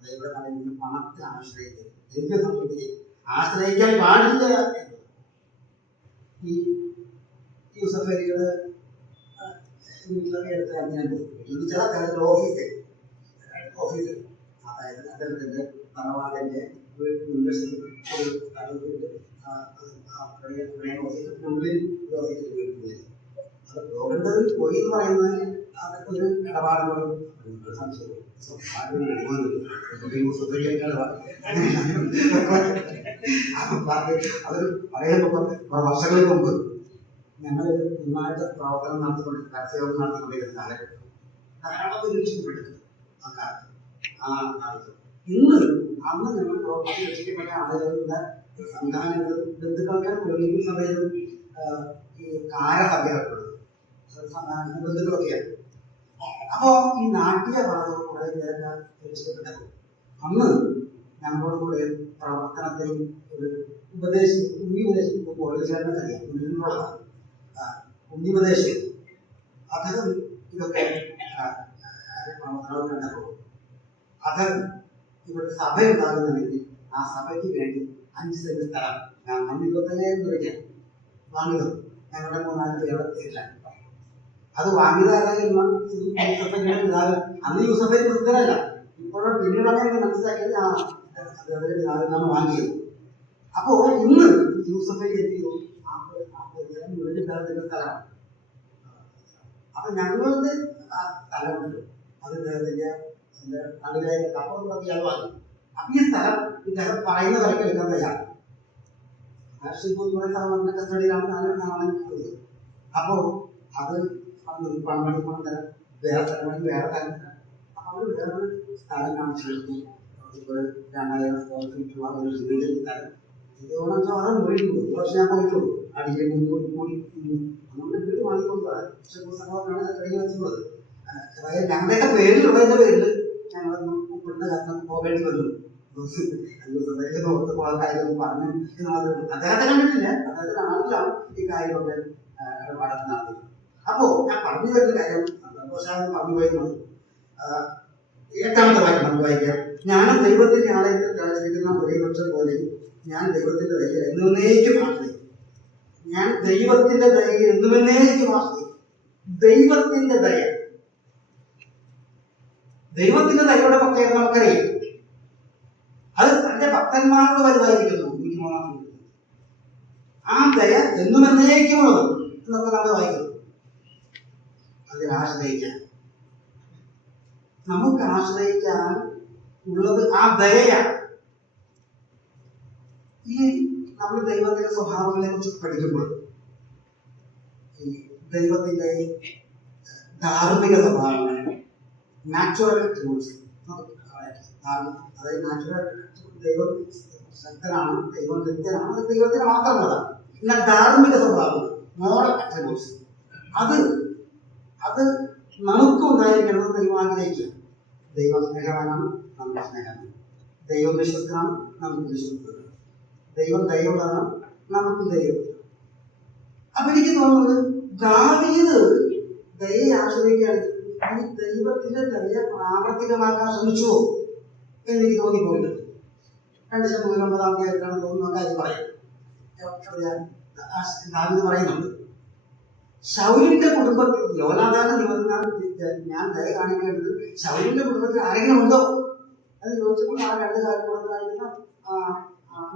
അതേപോലെ പറയുന്നത് പണത്തിന് ആശ്രയിക്കുക, ദ്രവ്യ സമൃദ്ധിയെ ആശ്രയിക്കാൻ പാടില്ല എന്നത്. ഈ യൂസഫലിയുടെ വീട്ടിലൊക്കെ എടുത്ത് ഞാൻ ചില കാര്യത്തിൽ ഓഫീസിൽ അതായത് അദ്ദേഹത്തിന്റെ തറവാടിന്റെ വീട്ടിനുള്ളിൽ ഒരു സ്ഥലത്തുണ്ട്. ഓഫീസിനുള്ളിൽ ഒരു ഓഫീസിൽ വീട്ടിൽ അത് പോകേണ്ടത് പോയി എന്ന് പറയുന്നത് അതൊക്കെ ഒരു ഇടപാടുകളും സംശയം അതൊരു പറയുമ്പോൾ വർഷങ്ങൾക്ക് മുമ്പ് ഞങ്ങൾ നന്നായിട്ട് പ്രവർത്തനം നടത്തിക്കൊണ്ട് കർഷകർ നടത്തിക്കൊണ്ടിരുന്ന കാലഘട്ടം ധാരാളം നിരീക്ഷിക്കപ്പെട്ടത് ആ കാലത്ത്. ഇന്ന് അന്ന് ഞങ്ങൾ പ്രവർത്തനം രക്ഷിക്കപ്പെട്ട ആളുകളുടെ സംഘാനങ്ങളും ബന്ധുക്കളൊക്കെ ഒളിമ്പിക് സഭയിലും ഈ കാരസഭയായിട്ടുള്ളത് ബന്ധുക്കളൊക്കെയാണ്. അപ്പോ ഈ നാട്ടിലെ ഭാഗത്ത് കുറെ പേരൊക്കെ രക്ഷിക്കപ്പെട്ടത് അന്ന് ഞങ്ങളോട് കൂടെ പ്രവർത്തനത്തിൽ ഒരു ഉണ്ണി ഉപദേശിക്കും കോളേജുകാരനൊക്കെ അറിയാം, ഉള്ളിലുള്ളതാണ് ഉണ്ണിപദേശം. അദ്ദേഹം ഇതൊക്കെ പ്രവർത്തനവും കണ്ടപ്പോൾ അദ്ദേഹം ഇവിടെ സഭ ഉണ്ടാകുന്നുണ്ടെങ്കിൽ ആ സഭയ്ക്ക് വേണ്ടി 5 സെന്റ് സ്ഥലം ഞാൻ 25,000 രൂപയ്ക്കാണ് വാങ്ങിയത്. ഞങ്ങളുടെ 3-4 പേരുടെ പേരിലാണ് അത് വാങ്ങിയത്. അന്ന് യൂസഫലി പ്രസിദ്ധനല്ല, ഇപ്പോഴും പിന്നീടാണ് എനിക്ക് മനസ്സിലാക്കിയത് അദ്ദേഹത്തിന്റെ പിതാവിനാണ് വാങ്ങിയത്. അപ്പോ ഇന്ന് യൂസഫലി എന്ത് ചെയ്തു, സ്ഥലമാണ്. അപ്പൊ ഞങ്ങളുടെ സ്ഥലമുണ്ട്, അത് ഇദ്ദേഹത്തിന്റെ അപ്പുറം പുറത്ത് ഇയാൾ വാങ്ങി. അപ്പൊ ഈ സ്ഥലം ഇദ്ദേഹം പറയുന്ന വിലക്ക് എടുക്കാൻ തയ്യാറാണ്. കസ്റ്റഡിയിലാണ് വാങ്ങിയത്. അപ്പോ അത് പണം പണം തരാം, വേറെ സ്ഥലം വേറെ തരം തരാം. അപ്പൊ അവര് വേറൊരു സ്ഥലം കാണിച്ചു കൊടുത്തു. ഒരു 2000 സ്ക്വയർ ഫീറ്റുള്ള ഒരു വീട് സ്ഥലം. ഇതോടെ 6 മുറി 1 വർഷം ഞാൻ പോയിട്ടുള്ളൂ. അടിയിൽ കൂടി അങ്ങനെ വീട് വാങ്ങിക്കൊണ്ടുപോകാൻ സംഭവമാണ് കഴിഞ്ഞ വെച്ചുള്ളത്. അതായത് ഞങ്ങളുടെയൊക്കെ പേരിലുള്ളതിന്റെ പേരിൽ ഞങ്ങളൊന്നും ഉൾപ്പെടുന്ന കാരണം പോകേണ്ടി വന്നു. ഓർത്ത് പോകാൻ കാര്യം പറഞ്ഞു എന്ന് മാത്രമേ. അദ്ദേഹത്തെ കണ്ടിട്ടില്ല, അദ്ദേഹത്തിന്റെ നാട്ടിലാണ് ഈ കാര്യമൊക്കെ ഇടപാടൊക്കെ നടത്തുന്നത്. അപ്പോ ഞാൻ പറഞ്ഞു വരുന്ന കാര്യം സന്തോഷാന്ന് പറഞ്ഞു പോയിരുന്നത് 8ാമത്തെ വാക്യം നമുക്ക് വായിക്കാം. ഞാനും ദൈവത്തിന്റെ ആലയത്തിൽ തളച്ചിരിക്കുന്ന ഒരേ വൃക്ഷം പോലെ ഞാൻ ദൈവത്തിന്റെ ദയയിൽ എന്നേക്കും ആശ്രയിക്കും. ഞാൻ ദൈവത്തിന്റെ ദയയിൽ എന്നേക്കും ആശ്രയിക്കും. ദൈവത്തിന്റെ ദയ, ദൈവത്തിന്റെ ദയയുടെ പ്രത്യേകത നമുക്കറിയാം. അത് തന്റെ ഭക്തന്മാരോട് വലുതായിരിക്കുന്നു. 23-ാം ആ ദയ എന്നും എന്നേക്കുമുള്ളത് എന്നൊക്കെ നമ്മൾ വായിക്കുന്നു. അതിൽ ആശ്രയിക്കാൻ, നമുക്ക് ആശ്രയിക്കാൻ ഉള്ളത് ആ ദയയാണ്. ഈ നമ്മൾ ദൈവത്തിന്റെ സ്വഭാവങ്ങളെ കുറിച്ച് പഠിക്കുമ്പോൾ ഈ ദൈവത്തിന്റെ ധാർമ്മിക സ്വഭാവങ്ങൾ, നാച്ചുറൽ അട്രിബ്യൂട്ട്സ്, അതായത് നാച്ചുറൽ ദൈവം ശക്തനാണ്, ദൈവം നിത്യനാണ്, അത് ദൈവത്തിന് മാത്രമുള്ളതാണ്. എന്നാൽ ധാർമ്മിക സ്വഭാവം, മോറൽ അട്രിബ്യൂട്ട്സ്, അത് നമുക്ക് ഉണ്ടായിരിക്കണം. ദൈവം ആഗ്രഹിക്കുക. ദൈവം സ്നേഹവാനാണ്, നമുക്ക് സ്നേഹമാണ്. ദൈവം വിശ്വസ്തനാണ്, നമുക്ക് വിശ്വസ്തനാണ്. ദൈവം ദൈവമാണ്, നമുക്ക് ദൈവം. അപ്പൊ എനിക്ക് തോന്നുന്നത് ദാവീദ് ദയയെ ആശ്രയിക്കുകയാണ്. ഈ ദൈവത്തിന്റെ ദയ പ്രാവർത്തികമാക്കാൻ ശ്രമിച്ചുവോ എന്നെനിക്ക് തോന്നിപ്പോയിട്ടുണ്ട്. 2 ശമൂവേൽ 9-ാം അധ്യായത്തിലാണ് തോന്നുന്ന കാര്യം പറയാം. ദാവീദ് പറയുന്നുണ്ട്, ശൗലിന്റെ കുടുംബത്തിൽ യോനാഥാന്റെ നിബന്ധന ഞാൻ ദയ കാണിക്കേണ്ടത് ശൗലിന്റെ കുടുംബത്തിൽ ആരെങ്കിലും ഉണ്ടോ അത് ചോദിച്ചപ്പോൾ ആ 2 കാര്യങ്ങളുണ്ടായിരുന്ന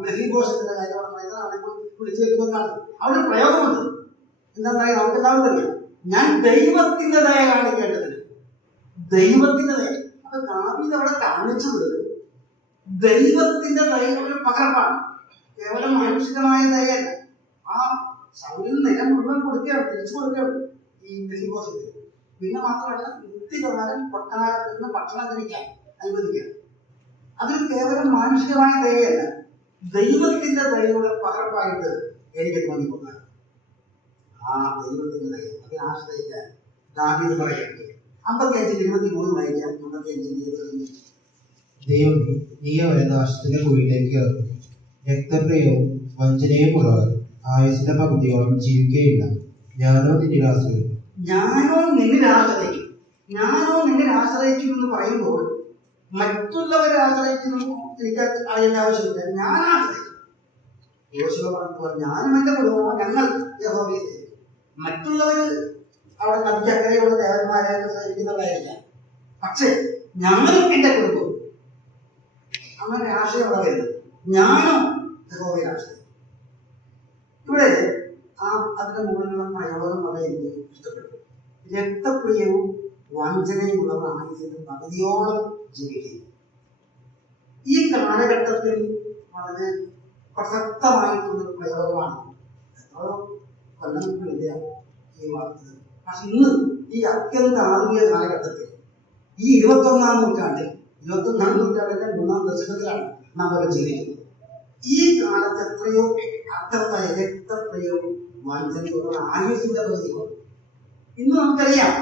മെഫീബോശത്തിന്റെ കാര്യമാണ് വിളിച്ചു വരുന്നതാണ്. അവിടെ പ്രയോഗമുണ്ട്. എന്താ പറയുക, നമുക്ക് എല്ലാവരും അറിയാം. ഞാൻ ദൈവത്തിന്റെ ദയ കാണിക്കേണ്ടതിന്, ദൈവത്തിന്റെ ദയ. അപ്പൊ ദാവീദ് അവിടെ കാണിച്ചത് ദൈവത്തിന്റെ ദയയുടെ പകർപ്പാണ്, കേവലം മാനുഷികമായ ദയയല്ല. ആ ശൗലിൽ നിലം മുഴുവൻ കൊടുക്കുകയാണ്, തിരിച്ചു കൊടുക്കുകയാണ് ഈ മെഫീബോശത്തിന്. പിന്നെ മാത്രമല്ല നിത്യപ്രകാരം കൊട്ടാരത്തിൽ നിന്ന് ഭക്ഷണം കഴിക്കാൻ അനുവദിക്കുക. അതൊരു കേവലം മാനുഷികമായ ദയയല്ല, ദൈവത്തിന്റെ ദയയുടെ പകർപ്പായിട്ട് എനിക്ക് തോന്നിപ്പോകുന്നത്. ആ ദൈവത്തിന്റെ ദയ, അതിനെ ആശ്രയിക്കാൻ ദാവീദ് പറയുന്നത് 55:23 വായിക്കാം. 55:23. ദൈവമേ, നീ അവരെ നാശത്തിന്റെ കുഴിയിലേക്ക് ഇറക്കും. രക്തപ്രിയവും വഞ്ചനയും ഉള്ളവർ ആയുസിന്റെ പകുതിയോളം ജീവിക്കുകയില്ല. ഞാനോ നിന്നിൽ ആശ്രയിക്കും. ഞാനോ നിന്നിൽ ആശ്രയിക്കും. ഞാനോ നിന്നിൽ ആശ്രയിക്കും എന്ന് പറയുമ്പോൾ മറ്റുള്ളവരെ ആശ്രയിക്കുന്നു എനിക്ക് അറിയേണ്ട ആവശ്യമില്ല. ഞാൻ ആശ്രയിക്കും. യോശുവ പറഞ്ഞതുപോലെ ഞാനും എന്റെ കുടുംബവും ഞങ്ങൾ യഹോവയെ സേവിക്കും. മറ്റുള്ളവർ അവിടെ നദിക്കക്കരയുള്ള ദേവന്മാരായിട്ട് സേവിക്കുന്നവരായിരിക്കാം. പക്ഷേ ഞാനും എന്റെ കുടുംബവും അങ്ങനെ ആശയം അവിടെ വരുന്നത്. ഞാനോ യഹോവയെ ആശ്രയിക്കും. ഇവിടെ അതിന്റെ മുകളിലുള്ള പ്രയോഗം വളരെ എനിക്ക് ഇഷ്ടപ്പെട്ടു. രക്തപ്രിയവും വഞ്ചനയുമുള്ളവർ ആയുസിന്റെ പകുതിയോളം ജീവിക്കുന്നു. ഈ കാലഘട്ടത്തിൽ വളരെ പ്രസക്തമായിട്ടുള്ള പ്രയോഗമാണ്. എത്രയോ കൊല്ലങ്ങളില്ല ഈ വാർത്തകൾ. പക്ഷെ ഇന്ന് ഈ അത്യന്ത ആധുനിക കാലഘട്ടത്തിൽ ഈ 21-ാം നൂറ്റാണ്ടിൽ 21-ാം നൂറ്റാണ്ടിന്റെ 3-ാം ദശകത്തിലാണ് നമ്മൾ ജീവിക്കുന്നത്. ഈ കാലത്ത് എത്രയോ അർത്ഥമായ രക്തപ്രിയവും വഞ്ചനയുള്ള ആയുസിന്റെ പകുതിയോളം. ഇന്ന് നമുക്കറിയാം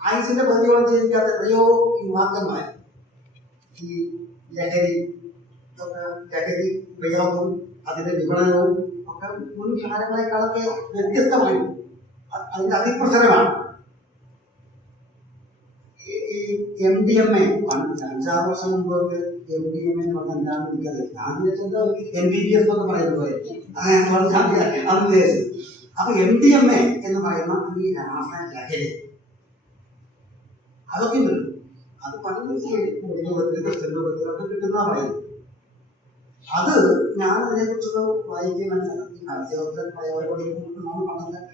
ആയുസിന്റെ പകുതിയോളം ജീവിക്കാത്ത എത്രയോ യുവാക്കന്മാർ ഈ ലഹരി ഉപയോഗവും അതിന്റെ വിപണനവും ഒക്കെ മുൻകാലങ്ങളെക്കാളൊക്കെ വ്യത്യസ്തമായി അതിന്റെ അതിപ്രസരമാണ്. ഈ MDMA 5-6 വർഷം മുമ്പ് MDMA എന്ന് പറഞ്ഞാൽ എന്താണ് എനിക്കറിയാം. ഞാൻ വിചാരിച്ചത് MBBS എന്ന് പറയുന്നത് അത് വിചാരിച്ചത്. അപ്പൊ MDMA എന്ന് പറയുന്ന ഈ രാസലഹരി അതൊക്കെ വരും. അത് പലതരത്തിലൊക്കെ കിട്ടുന്ന പറയുന്നത്. അത് ഞാൻ അതിനെക്കുറിച്ചൊക്കെ വായിക്കാൻ മനസ്സിലാക്കി. പരസ്യവർക്ക്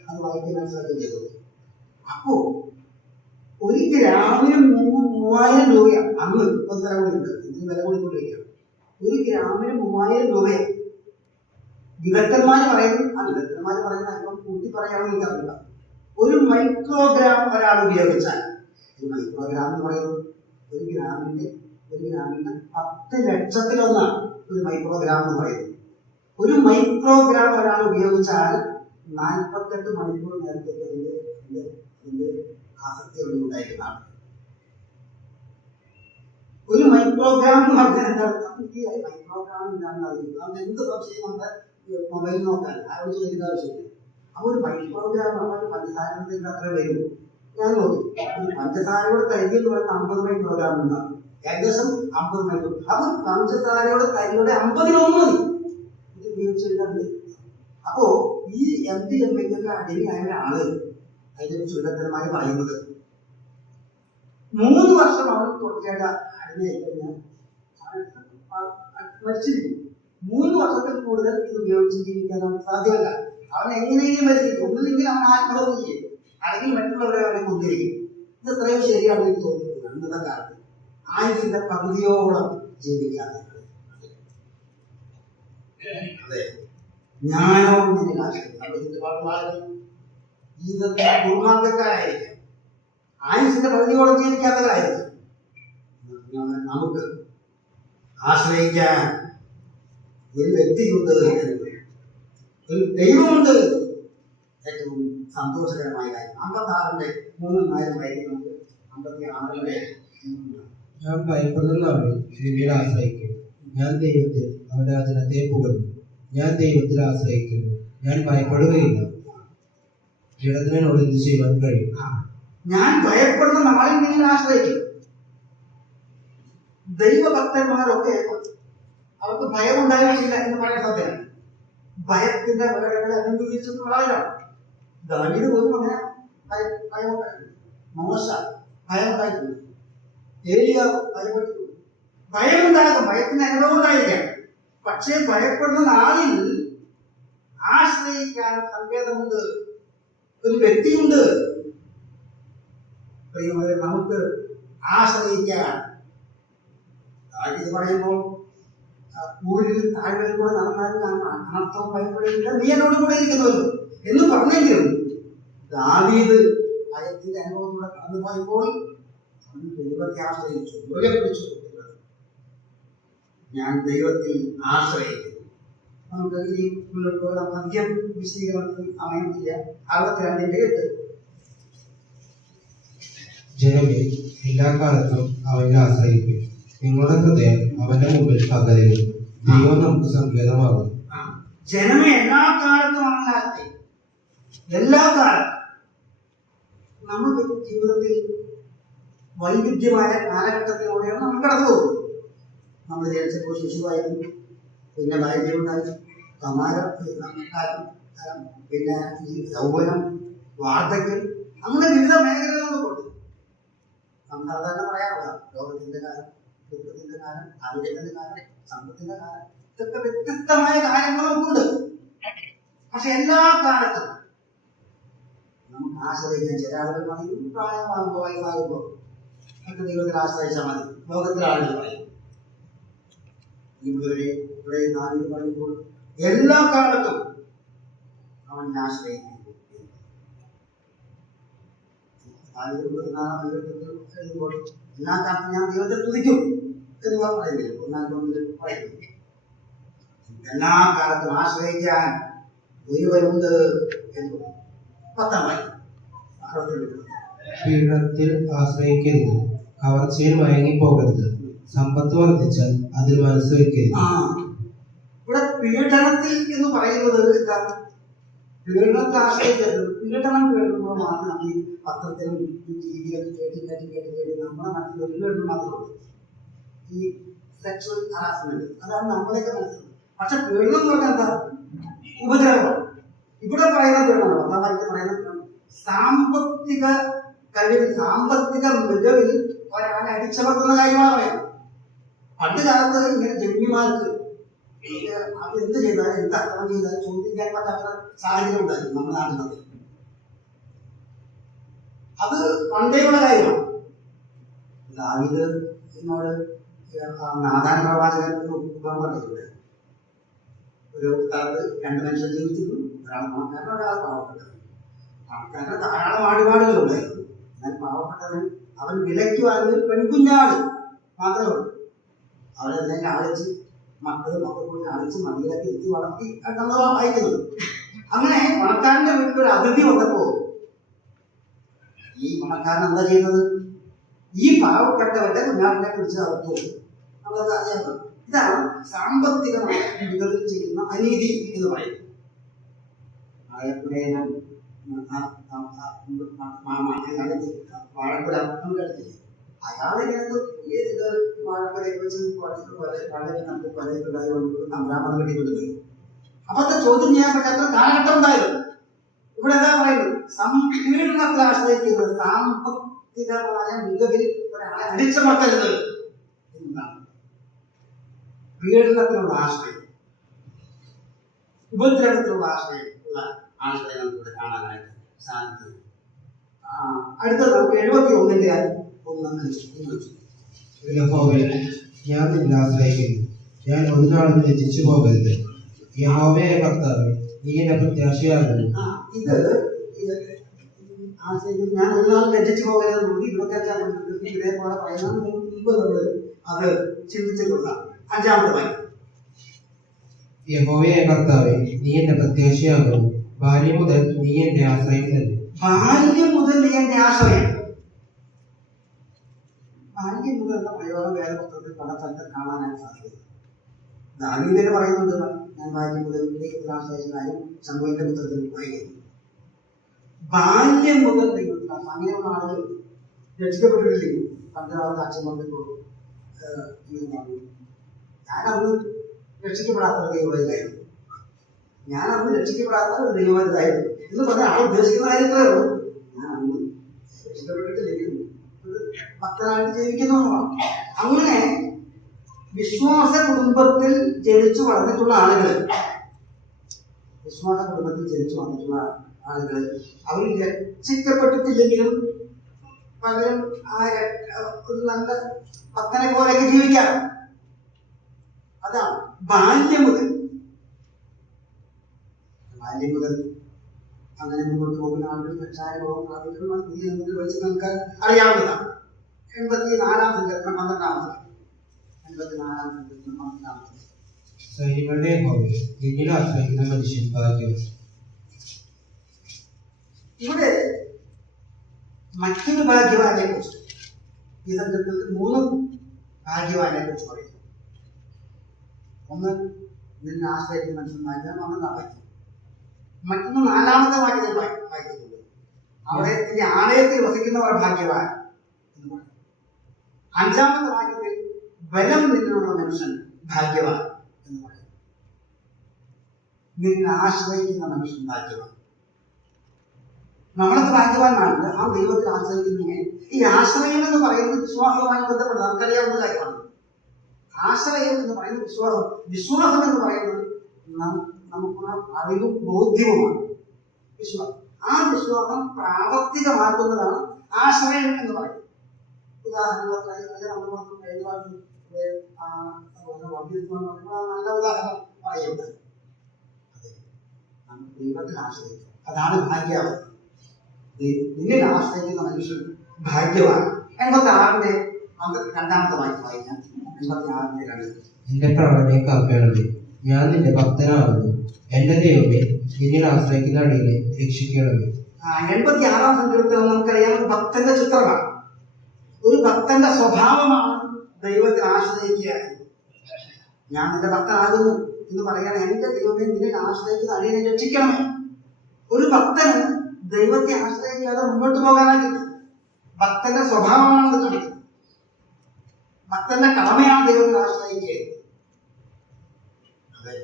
അത് വായിക്കാൻ മനസ്സിലാക്കി ചെയ്തത്. അപ്പോ ഒരു ഗ്രാമിന് 3000 രൂപയാണ്. അന്ന് ഇപ്പം വില കൂടിയുണ്ട്. ഇതിന് വില കൂടിക്കൊണ്ടിരിക്കുകയാണ്. ഒരു ഗ്രാമിന് 3000 രൂപയാണ്. വിദഗ്ധന്മാർ പറയുന്ന അല്പം കൂട്ടി പറയാമെന്ന് എനിക്കറിയില്ല. ഒരു മൈക്രോഗ്രാം ഒരാൾ ഉപയോഗിച്ചാൽ, ഒരു മൈക്രോഗ്രാം എന്ന് പറയുന്നത് ഒരു ഗ്രാമിന്റെ 10 ലക്ഷത്തിലൊന്നാണ് ഒരു മൈക്രോഗ്രാം എന്ന് പറയുന്നത്. ഒരു മൈക്രോഗ്രാം ഒരാൾ ഉപയോഗിച്ചാൽ 48 മണിക്കൂർ നേരത്തേക്ക് അതിന്റെ ആസക്തി ഉണ്ടായിരുന്നതാണ്. ഒരു മൈക്രോഗ്രാം എന്ന് പറഞ്ഞാൽ എന്താണ്? മൈക്രോഗ്രാം എന്താണെന്ന് അറിയുന്നത്. അത് എന്ത് സംശയം നമ്മുടെ മൊബൈൽ നോക്കാൻ ആരോട് ചോദിക്കേണ്ട ആവശ്യമില്ല. അപ്പൊ ഒരു മൈക്രോഗ്രാം ഒരു പഞ്ചസാരയുടെ അത്ര വരും. ഞാൻ നോക്കി ഒരു പഞ്ചസാരയുടെ തരി എന്ന് പറയുന്നത് 50 മൈക്രോഗ്രാം എന്നാണ്. ഏകദേശം 50 മൈക്രോ. അപ്പൊ പഞ്ചസാരയുടെ തരിയുടെ 50-1 മതി ഇത് ഉപയോഗിച്ചിട്ടുണ്ട്. അപ്പോ ഈ MDMA അടിമയായ ഒരാള് അതിനെക്കുറിച്ച് വിദഗ്ധന്മാർ പറയുന്നത് 3 വർഷം അവൻ തുടർച്ചയായിട്ട് അടിമയായി കഴിഞ്ഞാൽ മരിച്ചിരിക്കും. 3 വർഷത്തിൽ കൂടുതൽ ഇത് ഉപയോഗിച്ച് ജീവിക്കാൻ സാധ്യമല്ല. അവൻ എങ്ങനെയെങ്കിലും മരിച്ചിരിക്കും. ഒന്നില്ലെങ്കിൽ അവൻ ആത്മഹത്യ ചെയ്യും, അല്ലെങ്കിൽ മറ്റുള്ളവരെ അവനെ കൊന്നിരിക്കും. ഇത് എത്രയോ ശരിയാണെന്ന് എനിക്ക് തോന്നിയിട്ടുണ്ട്. ഇന്നത്തെ കാലത്ത് ആയുസിന്റെ പകുതിയോളം ജീവിക്കാതെ അതെ ഞാനോ നിന്നിൽ ആശ്രയിക്കും. ജീവിതത്തിൽ ദുർമാർഗക്കാരായിരിക്കും, ആയുസിന്റെ പകുതിയോളം ജീവിക്കാത്തവരായിരിക്കും. നമുക്ക് ആശ്രയിക്കാൻ ഒരു വ്യക്തിയുണ്ട്, ഒരു ദൈവമുണ്ട്. ഏറ്റവും സന്തോഷകരമായ കാര്യം 56-ന്റെ 3-4 വായിക്കും. നമുക്ക് 56-ന്റെ ഞാൻ ഭയപ്പെടുന്നവരെ നിന്നിൽ ആശ്രയിക്കും. ഞാൻ ദൈവത്തിൽ അവന്റെ വചനത്തെ പുകഴ്ന്നു. ഞാൻ ദൈവത്തിൽ ആശ്രയിക്കുന്നു, ഞാൻ ഭയപ്പെടുകയില്ല. ജഡത്തിനോട് എന്ത് ചെയ്യാൻ കഴിയും? ഞാൻ ഭയപ്പെടുന്ന നാളിൽ നിന്നിൽ ആശ്രയിക്കും. ദൈവഭക്തന്മാരൊക്കെ അവർക്ക് ഭയമുണ്ടായിട്ടില്ല എന്ന് പറയാൻ സാധ്യതയാണ്. ഭയത്തിന്റെ വിവരങ്ങളെ അഭിമുഖീകരിച്ചിട്ടുള്ള ആളുകളാണ്. ദാവീദ് പോലും അങ്ങനെ ഭയമുണ്ടായിട്ടുണ്ട്. മോശ ഭയമുണ്ടായിട്ടുണ്ട്. ഏലിയാവ് ഭയപ്പെട്ടിട്ടുണ്ട്. ഭയമുണ്ടാകും, ഭയത്തിന് അനുഭവം ഉണ്ടായിരിക്കാം. പക്ഷേ ഭയപ്പെടുന്ന നാളിൽ ആശ്രയിക്കാൻ സങ്കേതമുണ്ട്, ഒരു വ്യക്തിയുണ്ട്. നമുക്ക് ആശ്രയിക്കാൻ ഇത് പറയുമ്പോൾ ഊരിൽ താഴ്വരയിലൂടെ നടന്നാലും അനർത്ഥവും ഭയപ്പെടില്ല, നീ എന്നോട് കൂടെ ഇരിക്കുന്നവല്ലോ എന്ന് പറഞ്ഞെങ്കിലും ദാവീദ് ഭയത്തിന്റെ അനുഭവത്തിലൂടെ കടന്നുപോയപ്പോൾ ദൈവത്തെ ആശ്രയിച്ചു, മുറുകെ പിടിച്ചു. ഞാൻ ദൈവത്തിൽ ആശ്രയിക്കുന്നു. നമുക്ക് ഈ മുന്നോട്ട് അധികം വിശദീകരണത്തിൽ സമയമില്ല. 62-8 ജനമേ, എല്ലാ കാലത്തും അവനെ ആശ്രയിക്കും. നിങ്ങളുടെ ഹൃദയം അവന്റെ മുമ്പിൽ പകരുന്നു. ദൈവം നമുക്ക് സങ്കേതമാകും. ജനമേ, എല്ലാ കാലത്തും അവനെ ആശ്രയിക്കും. എല്ലാ കാലത്തും നമ്മൾ ജീവിതത്തിൽ വൈവിധ്യമായ കാലഘട്ടത്തിലൂടെയാണ് നമ്മൾ കടന്നു പോകുന്നത്. നമ്മൾ ജനിച്ചപ്പോൾ ശിശുവായിരുന്നു, പിന്നെ ബാല്യമുണ്ടായി, കൗമാരം, പിന്നെ ഈ യൗവനം, വാർദ്ധക്യം, അങ്ങനെ വിവിധ മേഖലകളുണ്ട്. നാം സാധാരണ പറയാറുള്ള രോഗത്തിന്റെ കാലം, ദുഃഖത്തിന്റെ കാലം, ആരോഗ്യത്തിന്റെ കാലം, സമ്പത്തിന്റെ കാലം, ഇതൊക്കെ വ്യത്യസ്തമായ കാര്യങ്ങൾ നമുക്കുണ്ട്. പക്ഷെ എല്ലാ കാലത്തും നമുക്ക് ആശ്രയിക്കാൻ ചില ആളുകൾ പറയും പ്രായമാകുമ്പോൾ വയസ്സാകുമ്പോൾ ഒക്കെ ദൈവത്തിൽ ആശ്രയിച്ചാൽ മതി. ലോകത്തിലെ ആളുകൾ പറയും. ഇവിടെ നാല് പറയുമ്പോൾ എല്ലാ കാലത്തും അവൻ ആശ്രയിക്കുന്നു. എല്ലാ കാലത്തും ഞാൻ ദൈവത്തെ തുതിക്കും എന്ന് പറയുന്നില്ല. ഒന്നാം പറയുന്നു എല്ലാ കാലത്തും ആശ്രയിക്കാൻ ഒരുവരുണ്ട് എന്ന് 10-ാം വാക്യം. പീഡനത്തിൽ ആശ്രയിക്കരുത്, കവർച്ചയിൽ മയങ്ങിപ്പോകരുത്, സമ്പത്ത് വർദ്ധിച്ചാൽ അതിൽ മനസ്സ് വെക്കരുത്. ഇവിടെ പീഡനത്തിൽ എന്ന് പറയുന്നത് എന്താണ്? പീഡനത്തെ ആശ്രയിക്കരുത്. പീഡനം കേൾക്കുമ്പോൾ മാത്രം നമ്മൾ ഈ പത്രത്തിലും ടിവിയിലും കേട്ട് നമ്മുടെ നാട്ടിൽ ഒരു പീഡനം മാത്രമുള്ളൂ. ഈ സെക്ഷൽ ഹറാസ്മെന്റ്, അതാണ് നമ്മളെയൊക്കെ മനസ്സിലാക്കുന്നത്. പക്ഷെ പീഡനം എന്ന് പറഞ്ഞാൽ എന്താ? ഉപദ്രവം. ഇവിടെ പറയുന്ന പീഡനം, 10-ാം വാക്യത്തിൽ പറയുന്ന സാമ്പത്തിക കഴിവ്, സാമ്പത്തിക മികവിൽ ഒരാളെ അടിച്ചമർത്തുന്ന കാര്യമാണ് പറയുന്നത്. പണ്ട് കാലത്ത് ഇങ്ങനെ ജന്മിമാർക്ക് അത് എന്ത് ചെയ്താലും, എന്ത് അക്രമം ചെയ്താലും ചോദിക്കാൻ പറ്റാത്ത സാഹചര്യം ഉണ്ടായിരുന്നു നമ്മുടെ നാട്ടിൽ. അത് പണ്ടേയുള്ള കാര്യമാണ്. ദാവീദിനോട് നാഥാൻ പ്രവാചകൻ പറഞ്ഞിട്ടുണ്ട്. ഒരു സ്ഥലത്ത് 2 മനുഷ്യർ ജീവിച്ചിരുന്നു. ഒരാൾ പണക്കാരൻ, ഒരാൾ പാവപ്പെട്ടവൻ. പണക്കാരന് ധാരാളം ആടുപാടുകളുണ്ടായിരുന്നു. എന്നാൽ പാവപ്പെട്ടവൻ അവൻ വിലയ്ക്ക് വാങ്ങിയ പെൺകുഞ്ഞാട് മാത്രമേ ഉള്ളൂ. അവരെല്ലാം ലാളിച്ച്, മക്കൾ ലാളിച്ച് മടിയിലൊക്കെ ഇരുത്തി വളർത്തി നമ്മൾ വായിക്കുന്നത്. അങ്ങനെ പണക്കാരന്റെ വീട്ടിൽ ഒരു അതിഥി വന്നപ്പോ ഈ പണക്കാരൻ എന്താ ചെയ്യുന്നത്? ഈ പാവപ്പെട്ടവരുടെ കുഞ്ഞാടിനെ കുറിച്ച് അർത്തു. നമ്മളത് അറിയാമോ? ഇതാണ് സാമ്പത്തികമായ മികവിൽ ചെയ്യുന്ന അനീതി എന്ന് പറയുന്നത്. വാഴക്കുല നമുക്കടുത്തില്ല. അയാളിങ്ങനെ വാഴക്കുലയൊക്കെ വെച്ച് നമ്പരാമത് കെട്ടിക്കൊടുക്കും. അപ്പൊ അത് ചോദ്യം ചെയ്യാൻ പറ്റാത്ത കാലഘട്ടം ഉണ്ടായിരുന്നു. ഇവിടെ എന്താ പറയുന്നത്? പീഡനത്തിൽ ആശ്രയിക്കുന്നത്, സാമ്പത്തികമായ മികവിൽ ഒരാളെ അടിച്ചമർത്തരുത് എന്നാണ്. പീഡനത്തിലുള്ള ആശ്രയം, ഉപദ്രവത്തിലുള്ള ആശ്രയം ഉള്ള ആളുകളെ നമുക്ക് കാണാനായിട്ട് സാധിക്കും. അടുത്തത് നമുക്ക് 71-ന്റെ 1. ഞാൻ നിന്നെ ആശ്രയിക്കുന്നു, ഞാൻ ഒരു നാളും ലജ്ജിച്ചു പോകരുത്. യഹോവയായ കർത്താവേ, നീ എന്റെ പ്രത്യാശയാകുന്നു. ഇത് ഞാൻ ഒരു നാളും ലജ്ജിച്ചു പോകരുത്. 25-ാം ഇതേപോലെ പറയുന്നത് മുമ്പ് നമ്മൾ അത് ചിന്തിച്ചിട്ടുള്ള 5-ാമത്തെ വാക്യം. യഹോവയായ കർത്താവേ, നീ എന്റെ പ്രത്യാശയാകുന്നു. ബാല്യം മുതൽ നീ എന്റെ ആശ്രയം തന്നെ. ബാല്യം മുതൽ നീ എന്റെ ആശ്രയം. ബാല്യം മുതൽ എന്ന പ്രയോഗം വേദപുസ്തകത്തിൽ പല സ്ഥലത്ത് കാണാനായിട്ട് സാധിക്കും. ദാവീദിന് പറയുന്നുണ്ട്, ഞാൻ ബാല്യം മുതൽ ദൈവത്തിൽ ആശ്രയിച്ച കാര്യം ശമൂവേലിന്റെ പുസ്തകത്തിൽ വായിക്കുന്നു. ബാല്യം മുതൽ ദൈവത്തിൽ അങ്ങനെയുള്ള ആളുകൾ രക്ഷിക്കപ്പെട്ടിട്ടില്ലെങ്കിൽ പണ്ടാമത്തെ അച്ഛൻ പറഞ്ഞപ്പോൾ ഞാനന്ന് രക്ഷിക്കപ്പെടാത്ത ഒരു ദൈവമായിരുന്നു, ഞാനന്ന് രക്ഷിക്കപ്പെടാത്ത ഒരു ദൈവമായിരുന്നു എന്ന് പറഞ്ഞാൽ ആൾ ഉദ്ദേശിക്കുന്ന കാര്യത്രേ ഉള്ളൂ. ഞാൻ അന്ന് രക്ഷിക്കപ്പെട്ടിട്ടില്ലെങ്കിൽ ഭക്തനായിട്ട് ജീവിക്കുന്നതാണ്. അങ്ങനെ വിശ്വാസ കുടുംബത്തിൽ ജനിച്ചു വളർന്നിട്ടുള്ള ആളുകൾ, വിശ്വാസ കുടുംബത്തിൽ ജനിച്ചു വന്നിട്ടുള്ള ആളുകൾ അവർ രക്ഷിക്കപ്പെട്ടിട്ടില്ലെങ്കിലും പലരും ഒരു നല്ല ഭക്തനെ പോലെയൊക്കെ ജീവിക്കാം. അതാണ് ബാല്യം മുതൽ അങ്ങനെ മുന്നോട്ട് പോകുന്ന ആളുകൾ വെച്ച് നമുക്ക് അറിയാവുന്നതാണ്. 84-ാം സങ്കീർത്തനം 12-ാമത്. 84-ാം സങ്കീർത്തനം 12-ാമത്. സൈന്യങ്ങളുടെ യഹോവേ, നിന്നിൽ ആശ്രയിക്കുന്ന മനുഷ്യൻ ഭാഗ്യം. ഇവിടെ മറ്റൊരു ഭാഗ്യവാനെ കുറിച്ച് ഈ സങ്കീർത്തനത്തിൽ 3 ഭാഗ്യവാനെ കുറിച്ച് പറയുന്നു. ഒന്ന് നിന്നെ ആശ്രയിക്കുന്ന മനുഷ്യൻ ഭാഗ്യം, 1-ാം വാക്യം. മറ്റൊന്ന് 4-ാമത്തെ വാക്യത്തിൽ വായിക്കുന്നുണ്ട്. അവിടെ ആലയത്തിൽ വസിക്കുന്നവർ ഭാഗ്യവാൻ എന്ന് പറയും. 5-ാമത്തെ വാക്യത്തിൽ ബലം നിന്നുള്ള മനുഷ്യൻ ഭാഗ്യവാൻ എന്ന് പറയും. നിന്നെ ആശ്രയിക്കുന്ന മനുഷ്യൻ ഭാഗ്യവാൻ. നമ്മളൊക്കെ ഭാഗ്യവാന്മാരുണ്ട്. ആ ദൈവത്തിൽ ആശ്രയിക്കുന്നതിനെ ഈ ആശ്രയം എന്ന് പറയുന്നത് വിശ്വാസവുമായി ബന്ധപ്പെട്ട് നമുക്കറിയാവുന്ന കാര്യമാണ്. ആശ്രയം എന്ന് പറയുന്നത് വിശ്വാസം എന്ന് പറയുന്നത് നമുക്കുള്ള അറിവും ബോധ്യവുമാണ് വിശ്വാസം. ആ വിശ്വാസം പ്രാവർത്തികമാക്കുന്നതാണ് ആശ്രയം എന്ന് പറയുന്നത്. ഉദാഹരണം നല്ല ഉദാഹരണം പറയുന്നത് നമുക്ക് ദൈവത്തിൽ ആശ്രയിക്കാം. അതാണ് ഭാഗ്യാവസ്ഥ. നിന്നിൽ ആശ്രയിക്കുന്ന മനുഷ്യൻ ഭാഗ്യവാൻ. 86-ന്റെ 2-ാമത്തെ വാക്യം വായിക്കാം. 86-ന്റെ 2. എന്റെ പ്രാണനെ കാക്കണമേ, ഞാൻ നിന്റെ ഭക്തനാകുന്നു. എന്റെ ദൈവമേ, നിന്നിൽ ആശ്രയിക്കുന്ന അടിയനെ രക്ഷിക്കണമേ. 86-ാം സങ്കീർത്തനം നമുക്കറിയാം ഭക്തന്റെ ചിത്രമാണ്. ഒരു ഭക്തന്റെ സ്വഭാവമാണ് ദൈവത്തിൽ ആശ്രയിക്കുക. ഞാൻ നിന്റെ ഭക്തനാകുന്നു എന്ന് പറയുകയാണ്. എന്റെ ദൈവമേ, നിന്നിൽ ആശ്രയിക്കുന്ന അടിയനെ രക്ഷിക്കണമേ. ഒരു ഭക്തന് ദൈവത്തെ ആശ്രയിക്കാതെ മുന്നോട്ട് പോകാനാകില്ല. ഭക്തന്റെ സ്വഭാവമാണെന്ന് കാണിക്കുന്നത്. ഭക്തന്റെ കടമയാണ് ദൈവത്തെ ആശ്രയിക്കുക. അതെ,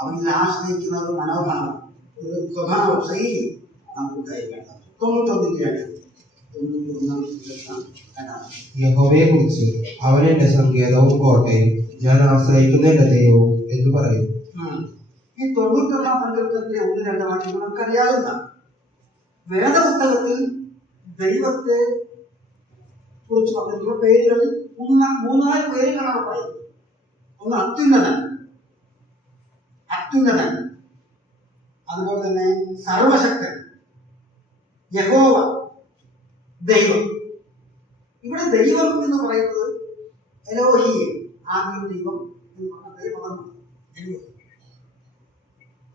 അവനിൽ ആശ്രയിക്കുന്ന ഒരു മനോഭാവം, ഒരു സ്വഭാവ ശൈലി നമുക്ക് കൈകാര്യം. 91-ന്റെ യഹോവയെ കുറിച്ച് അവൻ എന്റെ സങ്കേതവും കോട്ടയും ഞാൻ ആശ്രയിക്കുന്ന എന്റെ ദൈവവും എന്ന് പറയുന്നു. ഈ 91-ാം സങ്കീർത്തനത്തിലെ 1-2 വാക്യങ്ങൾ നമുക്കറിയാവുന്ന വേദപുസ്തകത്തിൽ ദൈവത്തെ കുറിച്ച് പറഞ്ഞിട്ടുള്ള പേരുകളിൽ 3-4 പേരുകളാണ് പറയുന്നത്. ഒന്ന് അത്യുന്നതൻ, അതുപോലെ തന്നെ സർവശക്തൻ, യഹോവ, ദൈവം. ഇവിടെ ദൈവം എന്ന് പറയുന്നത് എലോഹീം, ആദ്യം ദൈവം എന്ന് പറഞ്ഞ ദൈവമാണ്.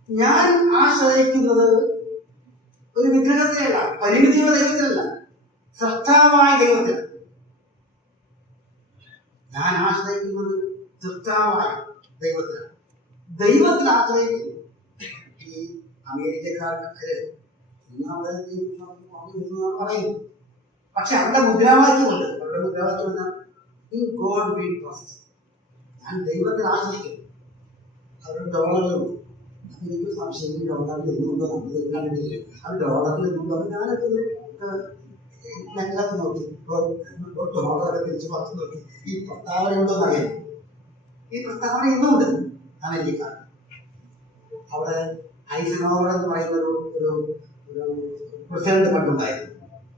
ഞാൻ ആശ്രയിക്കുന്നത് ഒരു വിഗ്രഹത്തിലല്ല, പരിമിതിയുള്ള ദൈവത്തിലല്ല, സൃഷ്ടാവായ ദൈവത്തിലാണ്. ഞാൻ ആശ്രയിക്കുന്നത് സൃഷ്ടാവായ ദൈവത്തിലാണ്. ദൈവത്തിൽ ആശ്രയിക്കുന്നു. ഈ അമേരിക്കക്കാർക്ക് പറയുന്നു. പക്ഷെ അവരുടെ മുദ്രാവാക്യമുണ്ട്. അവരുടെ മുദ്രാവാക്യം എന്താ? In God V trust. ഞാൻ ദൈവത്തിൽ ആശ്രയിക്കുന്നു. അവരുടെ ഡോളറുകളുണ്ട്. അപ്പൊ എനിക്ക് സംശയം, ഡോളറിൽ നിന്നുണ്ടോ നമ്മൾ കണ്ടിട്ടില്ല. ആ ഡോളറിൽ നിന്നുണ്ടോ? ഞാനൊക്കെ നെറ്റിലൊക്കെ നോക്കി ഡോളറൊക്കെ തിരിച്ച് പത്ത് നോക്കി. ഈ പ്രസ്താവന ഉണ്ടോന്ന് അറിയാം. ഈ പ്രസ്താവന ഇന്നുണ്ട് അമേരിക്ക. അവിടെ ഐസനോവർ എന്ന് പറയുന്ന ഒരു പ്രസിഡന്റ് പണ്ടുണ്ടായിരുന്നു,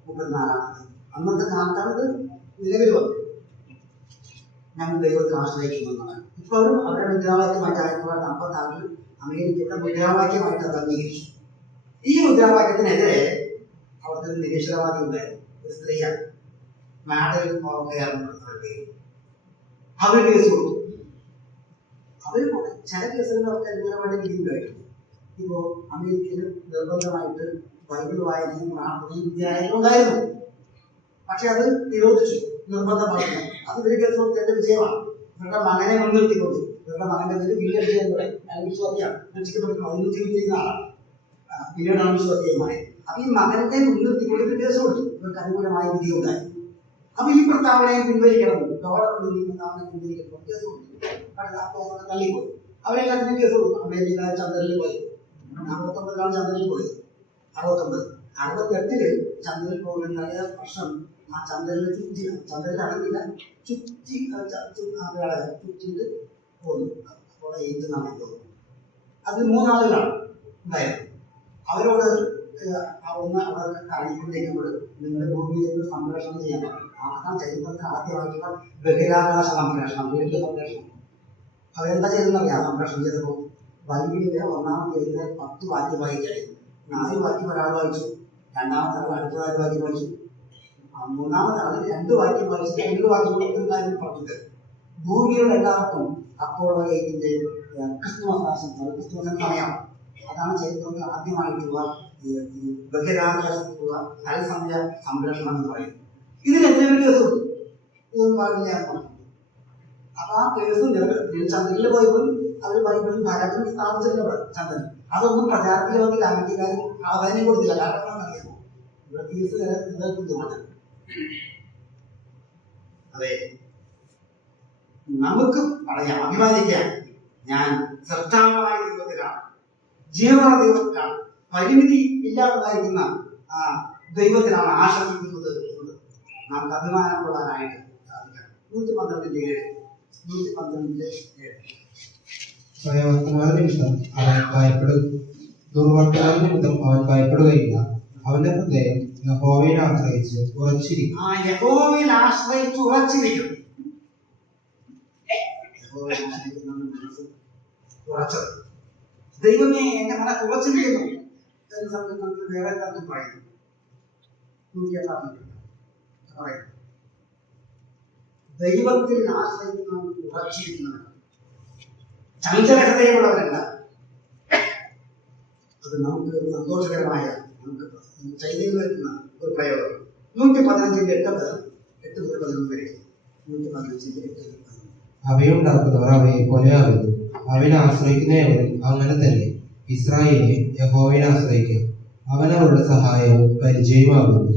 34-ാമത്. അന്നത്തെ കാലത്താണ് നിലവിൽ വന്നത്. ഞങ്ങൾ ദൈവത്തിൽ ആശ്രയിക്കുന്നതാണ്. ഇപ്പൊ അവരുടെ മുദ്രാവാക്യമായിട്ട് 1956 അമേരിക്കയുടെ മുദ്രാവാക്യമായിട്ട് അത് അംഗീകരിച്ചു. ഈ മുദ്രാവാക്യത്തിനെതിരെ അവിടുത്തെ നിരീശ്വരവാദി ഉണ്ടായിരുന്നു, ഒരു സ്ത്രീയാണ്, മാഡൽ അവർ കേസ് കൊടുത്തു. അവർ ചില കേസുകളൊക്കെ അനുകൂലമായിട്ട് വിധിയുണ്ടായിട്ടുണ്ട്. ഇപ്പോ അമേരിക്കയിൽ നിർബന്ധമായിട്ട് ബൈബിൾ വായനയും പ്രാർത്ഥനയും വിദ്യാലയം ഉണ്ടായിരുന്നു. പക്ഷെ അത് നിരോധിച്ചു, നിർബന്ധമായിരുന്നു. അത് ഒരു കേസ് കൊടുത്തതിന്റെ വിജയമാണ്. ഇവരുടെ മകനെ മുൻനിർത്തിക്കൊണ്ട്, ഇവരുടെ മകന്റെ പേര് വില്യം എന്ന് പറയും, വിശ്വാസിയാണ്, രക്ഷിക്കപ്പെടുന്നു, അതിന് ജീവിച്ചിരിക്കുന്ന ആളാണ്, പിന്നീടാണ് വിശ്വാസിയുമായി. അപ്പൊ ഈ മകനെ മുൻനിർത്തിക്കൊണ്ട് ഒരു കേസ് കൊടുത്തു. ഇവർക്ക് അനുകൂലമായ വിധി ഉണ്ടായി. അപ്പൊ ഈ പ്രസ്താവനയെ പിൻവലിക്കണം, ഡോളറിൽ ഈ പ്രസ്താവന പിൻവലിക്കണം, കേസ് കൊടുത്തു. തള്ളിപ്പോയി. അവരെല്ലാത്തിനും കേസ് കൊടുക്കും. അമേരിക്ക ചന്ദ്രനിൽ പോയി, 69-ലാണ് ചന്ദ്രനിൽ പോയത്. 68-ല് ചന്ദ്രനിൽ പോകുന്ന തലേ വർഷം ആ ചന്ദ്രനിൽ ചുറ്റി, ചന്ദ്രനിൽ അടങ്ങില്ല, ചുറ്റിട്ട് പോകുന്നു. അപ്പോൾ 8 നാളെ തോന്നുന്നു. അതിൽ 3 ആളുകളാണ് ഉണ്ടായത്. അവരോട് അവിടെ കാണിക്കൊണ്ടിരിക്കുമ്പോൾ നിങ്ങളുടെ ഭൂമിയിലേക്ക് സംപ്രേഷണം ചെയ്യാൻ പറഞ്ഞു. ആ ചരിത്രത്തിൽ ആദ്യമായിട്ടുള്ള ബഹിരാകാശ സംപ്രേഷണം, വീട്ടിലെ സംപ്രേഷണം. അവരെന്താ ചെയ്തെന്നറിയാം? സംപ്രേഷണം ചെയ്തപ്പോൾ ബൈബിളിലെ 1-ാം പേജിലെ 10 വാക്യം വായിച്ചായിരുന്നു. 4 വാക്യം ഒരാൾ വായിച്ചു, 2-ാമത്തെ ആൾ അടുത്ത 4 വാക്യം വായിച്ചു, 3-ാമത്തെ ആൾ 2 വാക്യം വായിച്ചിട്ട് 2 വാക്യം കൂടെ കാര്യം പറഞ്ഞത്. ഭൂമിയുടെ എല്ലാവർക്കും അപ്പോളോ 8-ന്റെ ക്രിസ്തുമസിന് സമയം. അതാണ് ചരിത്രത്തിൽ ആദ്യമായിട്ടുള്ള ബഹിരാകാശത്തുള്ള തത്സമയ സംരക്ഷണം എന്ന് പറയുന്നത്. ഇതിനെതിരെ ഒരു കേസ് കൊടുത്തു, ഇതൊന്നും പാടില്ല എന്ന് പറഞ്ഞു. അപ്പൊ ആ കേസ് ചന്ദ്രനിൽ പോയപ്പോൾ അവർ ബൈബിളിൽ ധാരാളം സ്ഥാപിച്ചിട്ടുണ്ട്. ചന്ദ്രൻ അതൊന്നും പ്രചാരത്തിൽ വന്നില്ല. അമേരിക്കക്കാരും പ്രാധാന്യം കൊടുത്തില്ല. കാരണം എന്താണെന്നറിയാമോ? ഇവിടെ ഫീസ് നിലനിൽക്കുന്നതാണ്. അതെ, നമുക്ക് പറയാം, അഭിമാനിക്കാം, ഞാൻ സൃഷ്ടാവായ ദൈവത്തിലാണ്, ജീവനുള്ള ദൈവത്തിലാണ്, പരിമിതി ഇല്ലാത്തതായിരിക്കുന്ന ആ ദൈവത്തിലാണ് ആശ്രയിക്കുന്നത് എന്നത് നമുക്ക് അഭിമാനം കൊള്ളാനായിട്ട് സാധിക്കണം. 112:7 സ്വയവർത്തമാന നിമിത്തം അവൻ ഭയപ്പെടും, ദുർവർത്തമാന നിമിത്തം അവൻ ഭയപ്പെടുകയില്ല. അവന്റെ ഹൃദയം യഹോവയിൽ ആശ്രയിച്ച് ഉറച്ചിരിക്കും. യഹോവയിൽ ആശ്രയിച്ച് ഉറച്ചിരിക്കും. ഉറച്ചത് ദൈവമേ എന്റെ മനസ്സ് ഉറച്ചിരിക്കുന്നു എന്ന് നമുക്ക് വേറെ തരത്തിൽ പറയുന്നു. ദൈവത്തിൽ ആശ്രയിക്കുന്നവൻ ഉറച്ചിരിക്കുന്നവൻ, ചഞ്ചല ഹൃദയമുള്ളവരല്ല. അത് നമുക്ക് സന്തോഷകരമായ, നമുക്ക് ചൈതന്യം വരുത്തുന്ന ഒരു പ്രയോഗം. 115:8-11 വരെ. 115:8-11. അവയുണ്ടാക്കുന്നവർ അവയെ പോലെയാകുന്നു. അവയിൽ ആശ്രയിക്കുന്നവരും അങ്ങനെ തന്നെ. ഇസ്രായേലിനെ യഹോവയിൽ ആശ്രയിക്കും, അവൻ അവരുടെ സഹായവും പരിചയമാകുന്നു.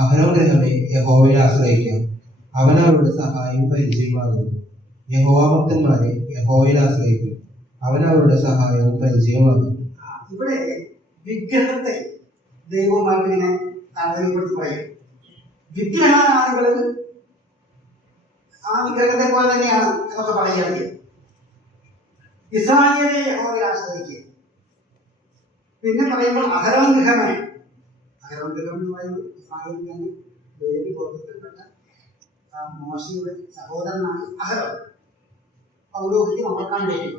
അഹരോൻ ഗൃഹമേ യഹോവയിൽ ആശ്രയിക്കാം, അവൻ അവരുടെ സഹായവും പരിചയമാകുന്നു. യഹോവാഭക്തന്മാരെ യഹോവയിൽ ആശ്രയിക്കും, അവൻ അവരുടെ സഹായവും പരിചയമാകുന്നു. ഇവിടെ വിഗ്രഹത്തെ ദൈവവുമായിട്ട് ഇങ്ങനെ താരതമ്യപ്പെടുത്തി പറയും. വിഗ്രഹാരാധികൾ ആ വിഗ്രഹത്തെ പോലെ തന്നെയാണ് എന്നൊക്കെ പറയുകയാണെങ്കിൽ ഇസ്രായേലിനെ യഹോവയിൽ ആശ്രയിക്കുക. പിന്നെ പറയുമ്പോൾ അഹരോൻ ഗൃഹമേ, അഹരോൻ ഗൃഹം എന്ന് പറയുന്നത് ഇസ്രായേലിൽ തന്നെ ലേവി ഗോത്രത്തിൽപ്പെട്ട മോശയുടെ സഹോദരനായ അഹരോൻ പൗരോഹിത്യം അമർക്കാൻ വേണ്ടി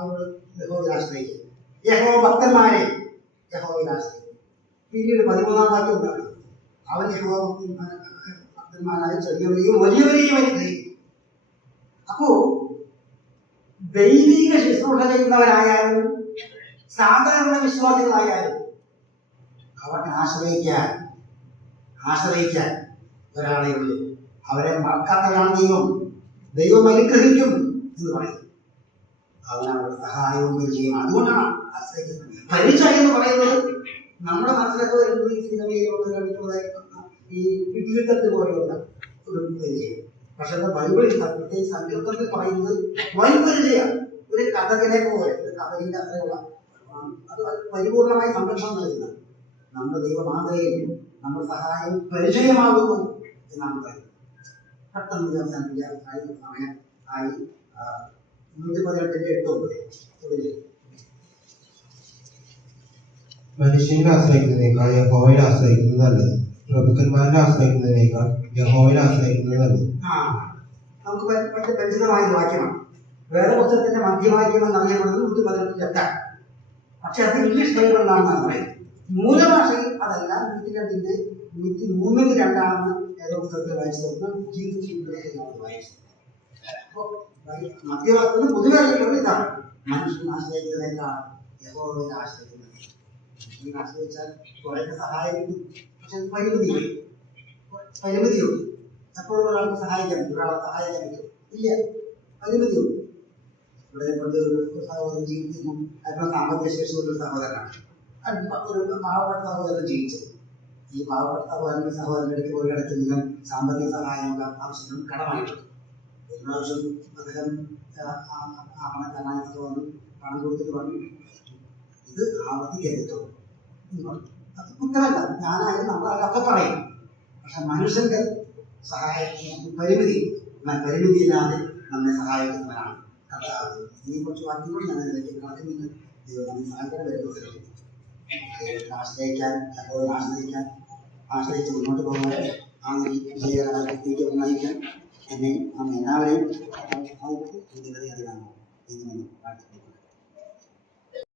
അവർ യഹോവയിൽ ആശ്രയിക്കുക. യഹോവ ഭക്തന്മാരെ യഹോവയിൽ ആശ്രയിക്കും. പിന്നീട് 13-ാം വാക്യം എന്താണ്? അവൻ യഹോവ ഭക്തന്മാരായ ചെറിയവരെയും വലിയവരെയും അനുഗ്രഹിക്കും. അപ്പോ ദൈവിക ശുശ്രൂഷ ചെയ്യുന്നവരായാലും സാധാരണ വിശ്വാസികളായാലും അവർക്ക് ആശ്രയിക്കാൻ ഒരാളെ ഉള്ളൂ. അവരെ മറക്കാത്തവരാണ് ദൈവം അനുഗ്രഹിക്കും എന്ന് പറയും. അവനവരുടെ സഹായവും പരിചയമാണ്. അതുകൊണ്ടാണ് ആശ്രയിക്കുന്നത്. പരിചയം എന്ന് പറയുന്നത് നമ്മുടെ മനസ്സിലൊക്കെ വരുന്നത് ഈ സിനിമയിലൊക്കെ കണ്ടിട്ടുള്ളതായിരിക്കും ഈ പിടികിട്ടത്ത് പോലെയുള്ള ഒരു പരിചയം. പക്ഷെ ബൈബിളിൽ പ്രത്യേകിച്ച് സങ്കീർത്തനത്തിൽ പറയുന്നത് വൻപരിചയം, ഒരു കഥകിനെ പോലെ, ഒരു കഥകിന്റെ അത്രയുള്ള അത് പരിപൂർണമായി സംരക്ഷണം നൽകുന്നത്. നമ്മുടെ ദൈവമാതയിൽ നമ്മുടെ സഹായം പരിചയമാകുന്നു എന്നാണ് പറയുന്നത്. പെട്ടെന്ന് അവസാനിപ്പിക്കാൻ സമയം ആയി. 118:8. മനുഷ്യനെ ആശ്രയിക്കുന്നതിനേക്കാൾ യഹോവയിൽ ആശ്രയിക്കുന്നത് നല്ലത്, പ്രഭുക്കന്മാരെ ആശ്രയിക്കുന്നതിനേക്കാൾ യഹോവയിൽ ആശ്രയിക്കുന്നത് നല്ലത്. നമുക്ക് പരിചിതമായ വാക്യമാണ്. വേദപുസ്തകത്തിന്റെ മധ്യവാക്യം എന്നറിയപ്പെടുന്നത് 118. പക്ഷെ അത് ഇംഗ്ലീഷ് ബൈബിളിലാണെന്നാണ് പറയുന്നത്. മൂലഭാഷയിൽ അതല്ല. 102 ഏതോ പുസ്തകത്തിൽ വായിച്ചു നോക്കുന്നത്. ജീസസ് വായിച്ചത്. അപ്പോൾ മധ്യവാക്യം പൊതുവെ അറിയപ്പെടുന്നത് ഇതാണ്: മനുഷ്യൻ ആശ്രയിക്കുന്നതിനേക്കാൾ യഹോവയിൽ ആശ്രയിക്കുന്നത്. മനുഷ്യനെ ആശ്രയിച്ചാൽ കുറേയൊക്കെ സഹായം കിട്ടും. പക്ഷെ പരിമിതിയുണ്ട്. എപ്പോഴും ഒരാൾക്ക് സഹായിക്കാൻ പറ്റും, ഒരാളെ സഹായിക്കാൻ പറ്റും ഇല്ല, പരിമിതിയുണ്ട്. ഇവിടെ ഒരു സഹോദരൻ ജീവിക്കുന്നു, അതിനുള്ള സാമ്പത്തിക ശേഷിയുള്ള ഒരു സഹോദരനാണ്. ഒരു പാവപ്പെട്ട സഹോദരൻ ജീവിച്ചത്. ഈ പാവപ്പെട്ട സഹോദരൻ്റെ അടുത്ത് പോയി കിടക്കുന്നതിനും സാമ്പത്തിക സഹായമൊക്കെ ആവശ്യത്തിന് കടമായിട്ടുണ്ട്. ഒരു പ്രാവശ്യം അദ്ദേഹം ആ പണക്കാരനായ സഹോദരൻ പണം കൊടുത്തിട്ട് പറഞ്ഞു, ഇത് ആവർത്തിക്കരുതോ എന്ന് പറഞ്ഞു. അത് കുറ്റമല്ല, ഞാനായാലും നമ്മളതൊക്കെ പറയും. പക്ഷെ മനുഷ്യന്റെ സഹായത്തിന് പരിമിതി, എന്നാൽ പരിമിതിയില്ലാതെ നമ്മെ സഹായിക്കുന്നവരാണ് കർത്താവ്. ഇതിനെ കുറിച്ച് വാക്യങ്ങൾ ഞാൻ ഇതിലേക്ക് കടക്കുന്നില്ല. ദൈവം നമ്മെ സഹായിക്കാൻ വരുന്നത് ആശ്രയിച്ച് മുന്നോട്ട് പോകാൻ, ആ വിജയകരമായി നയിക്കാൻ എന്നെ നാം എല്ലാവരെയും അതിനാണ് എന്ന് പ്രാർത്ഥിക്കുന്നു.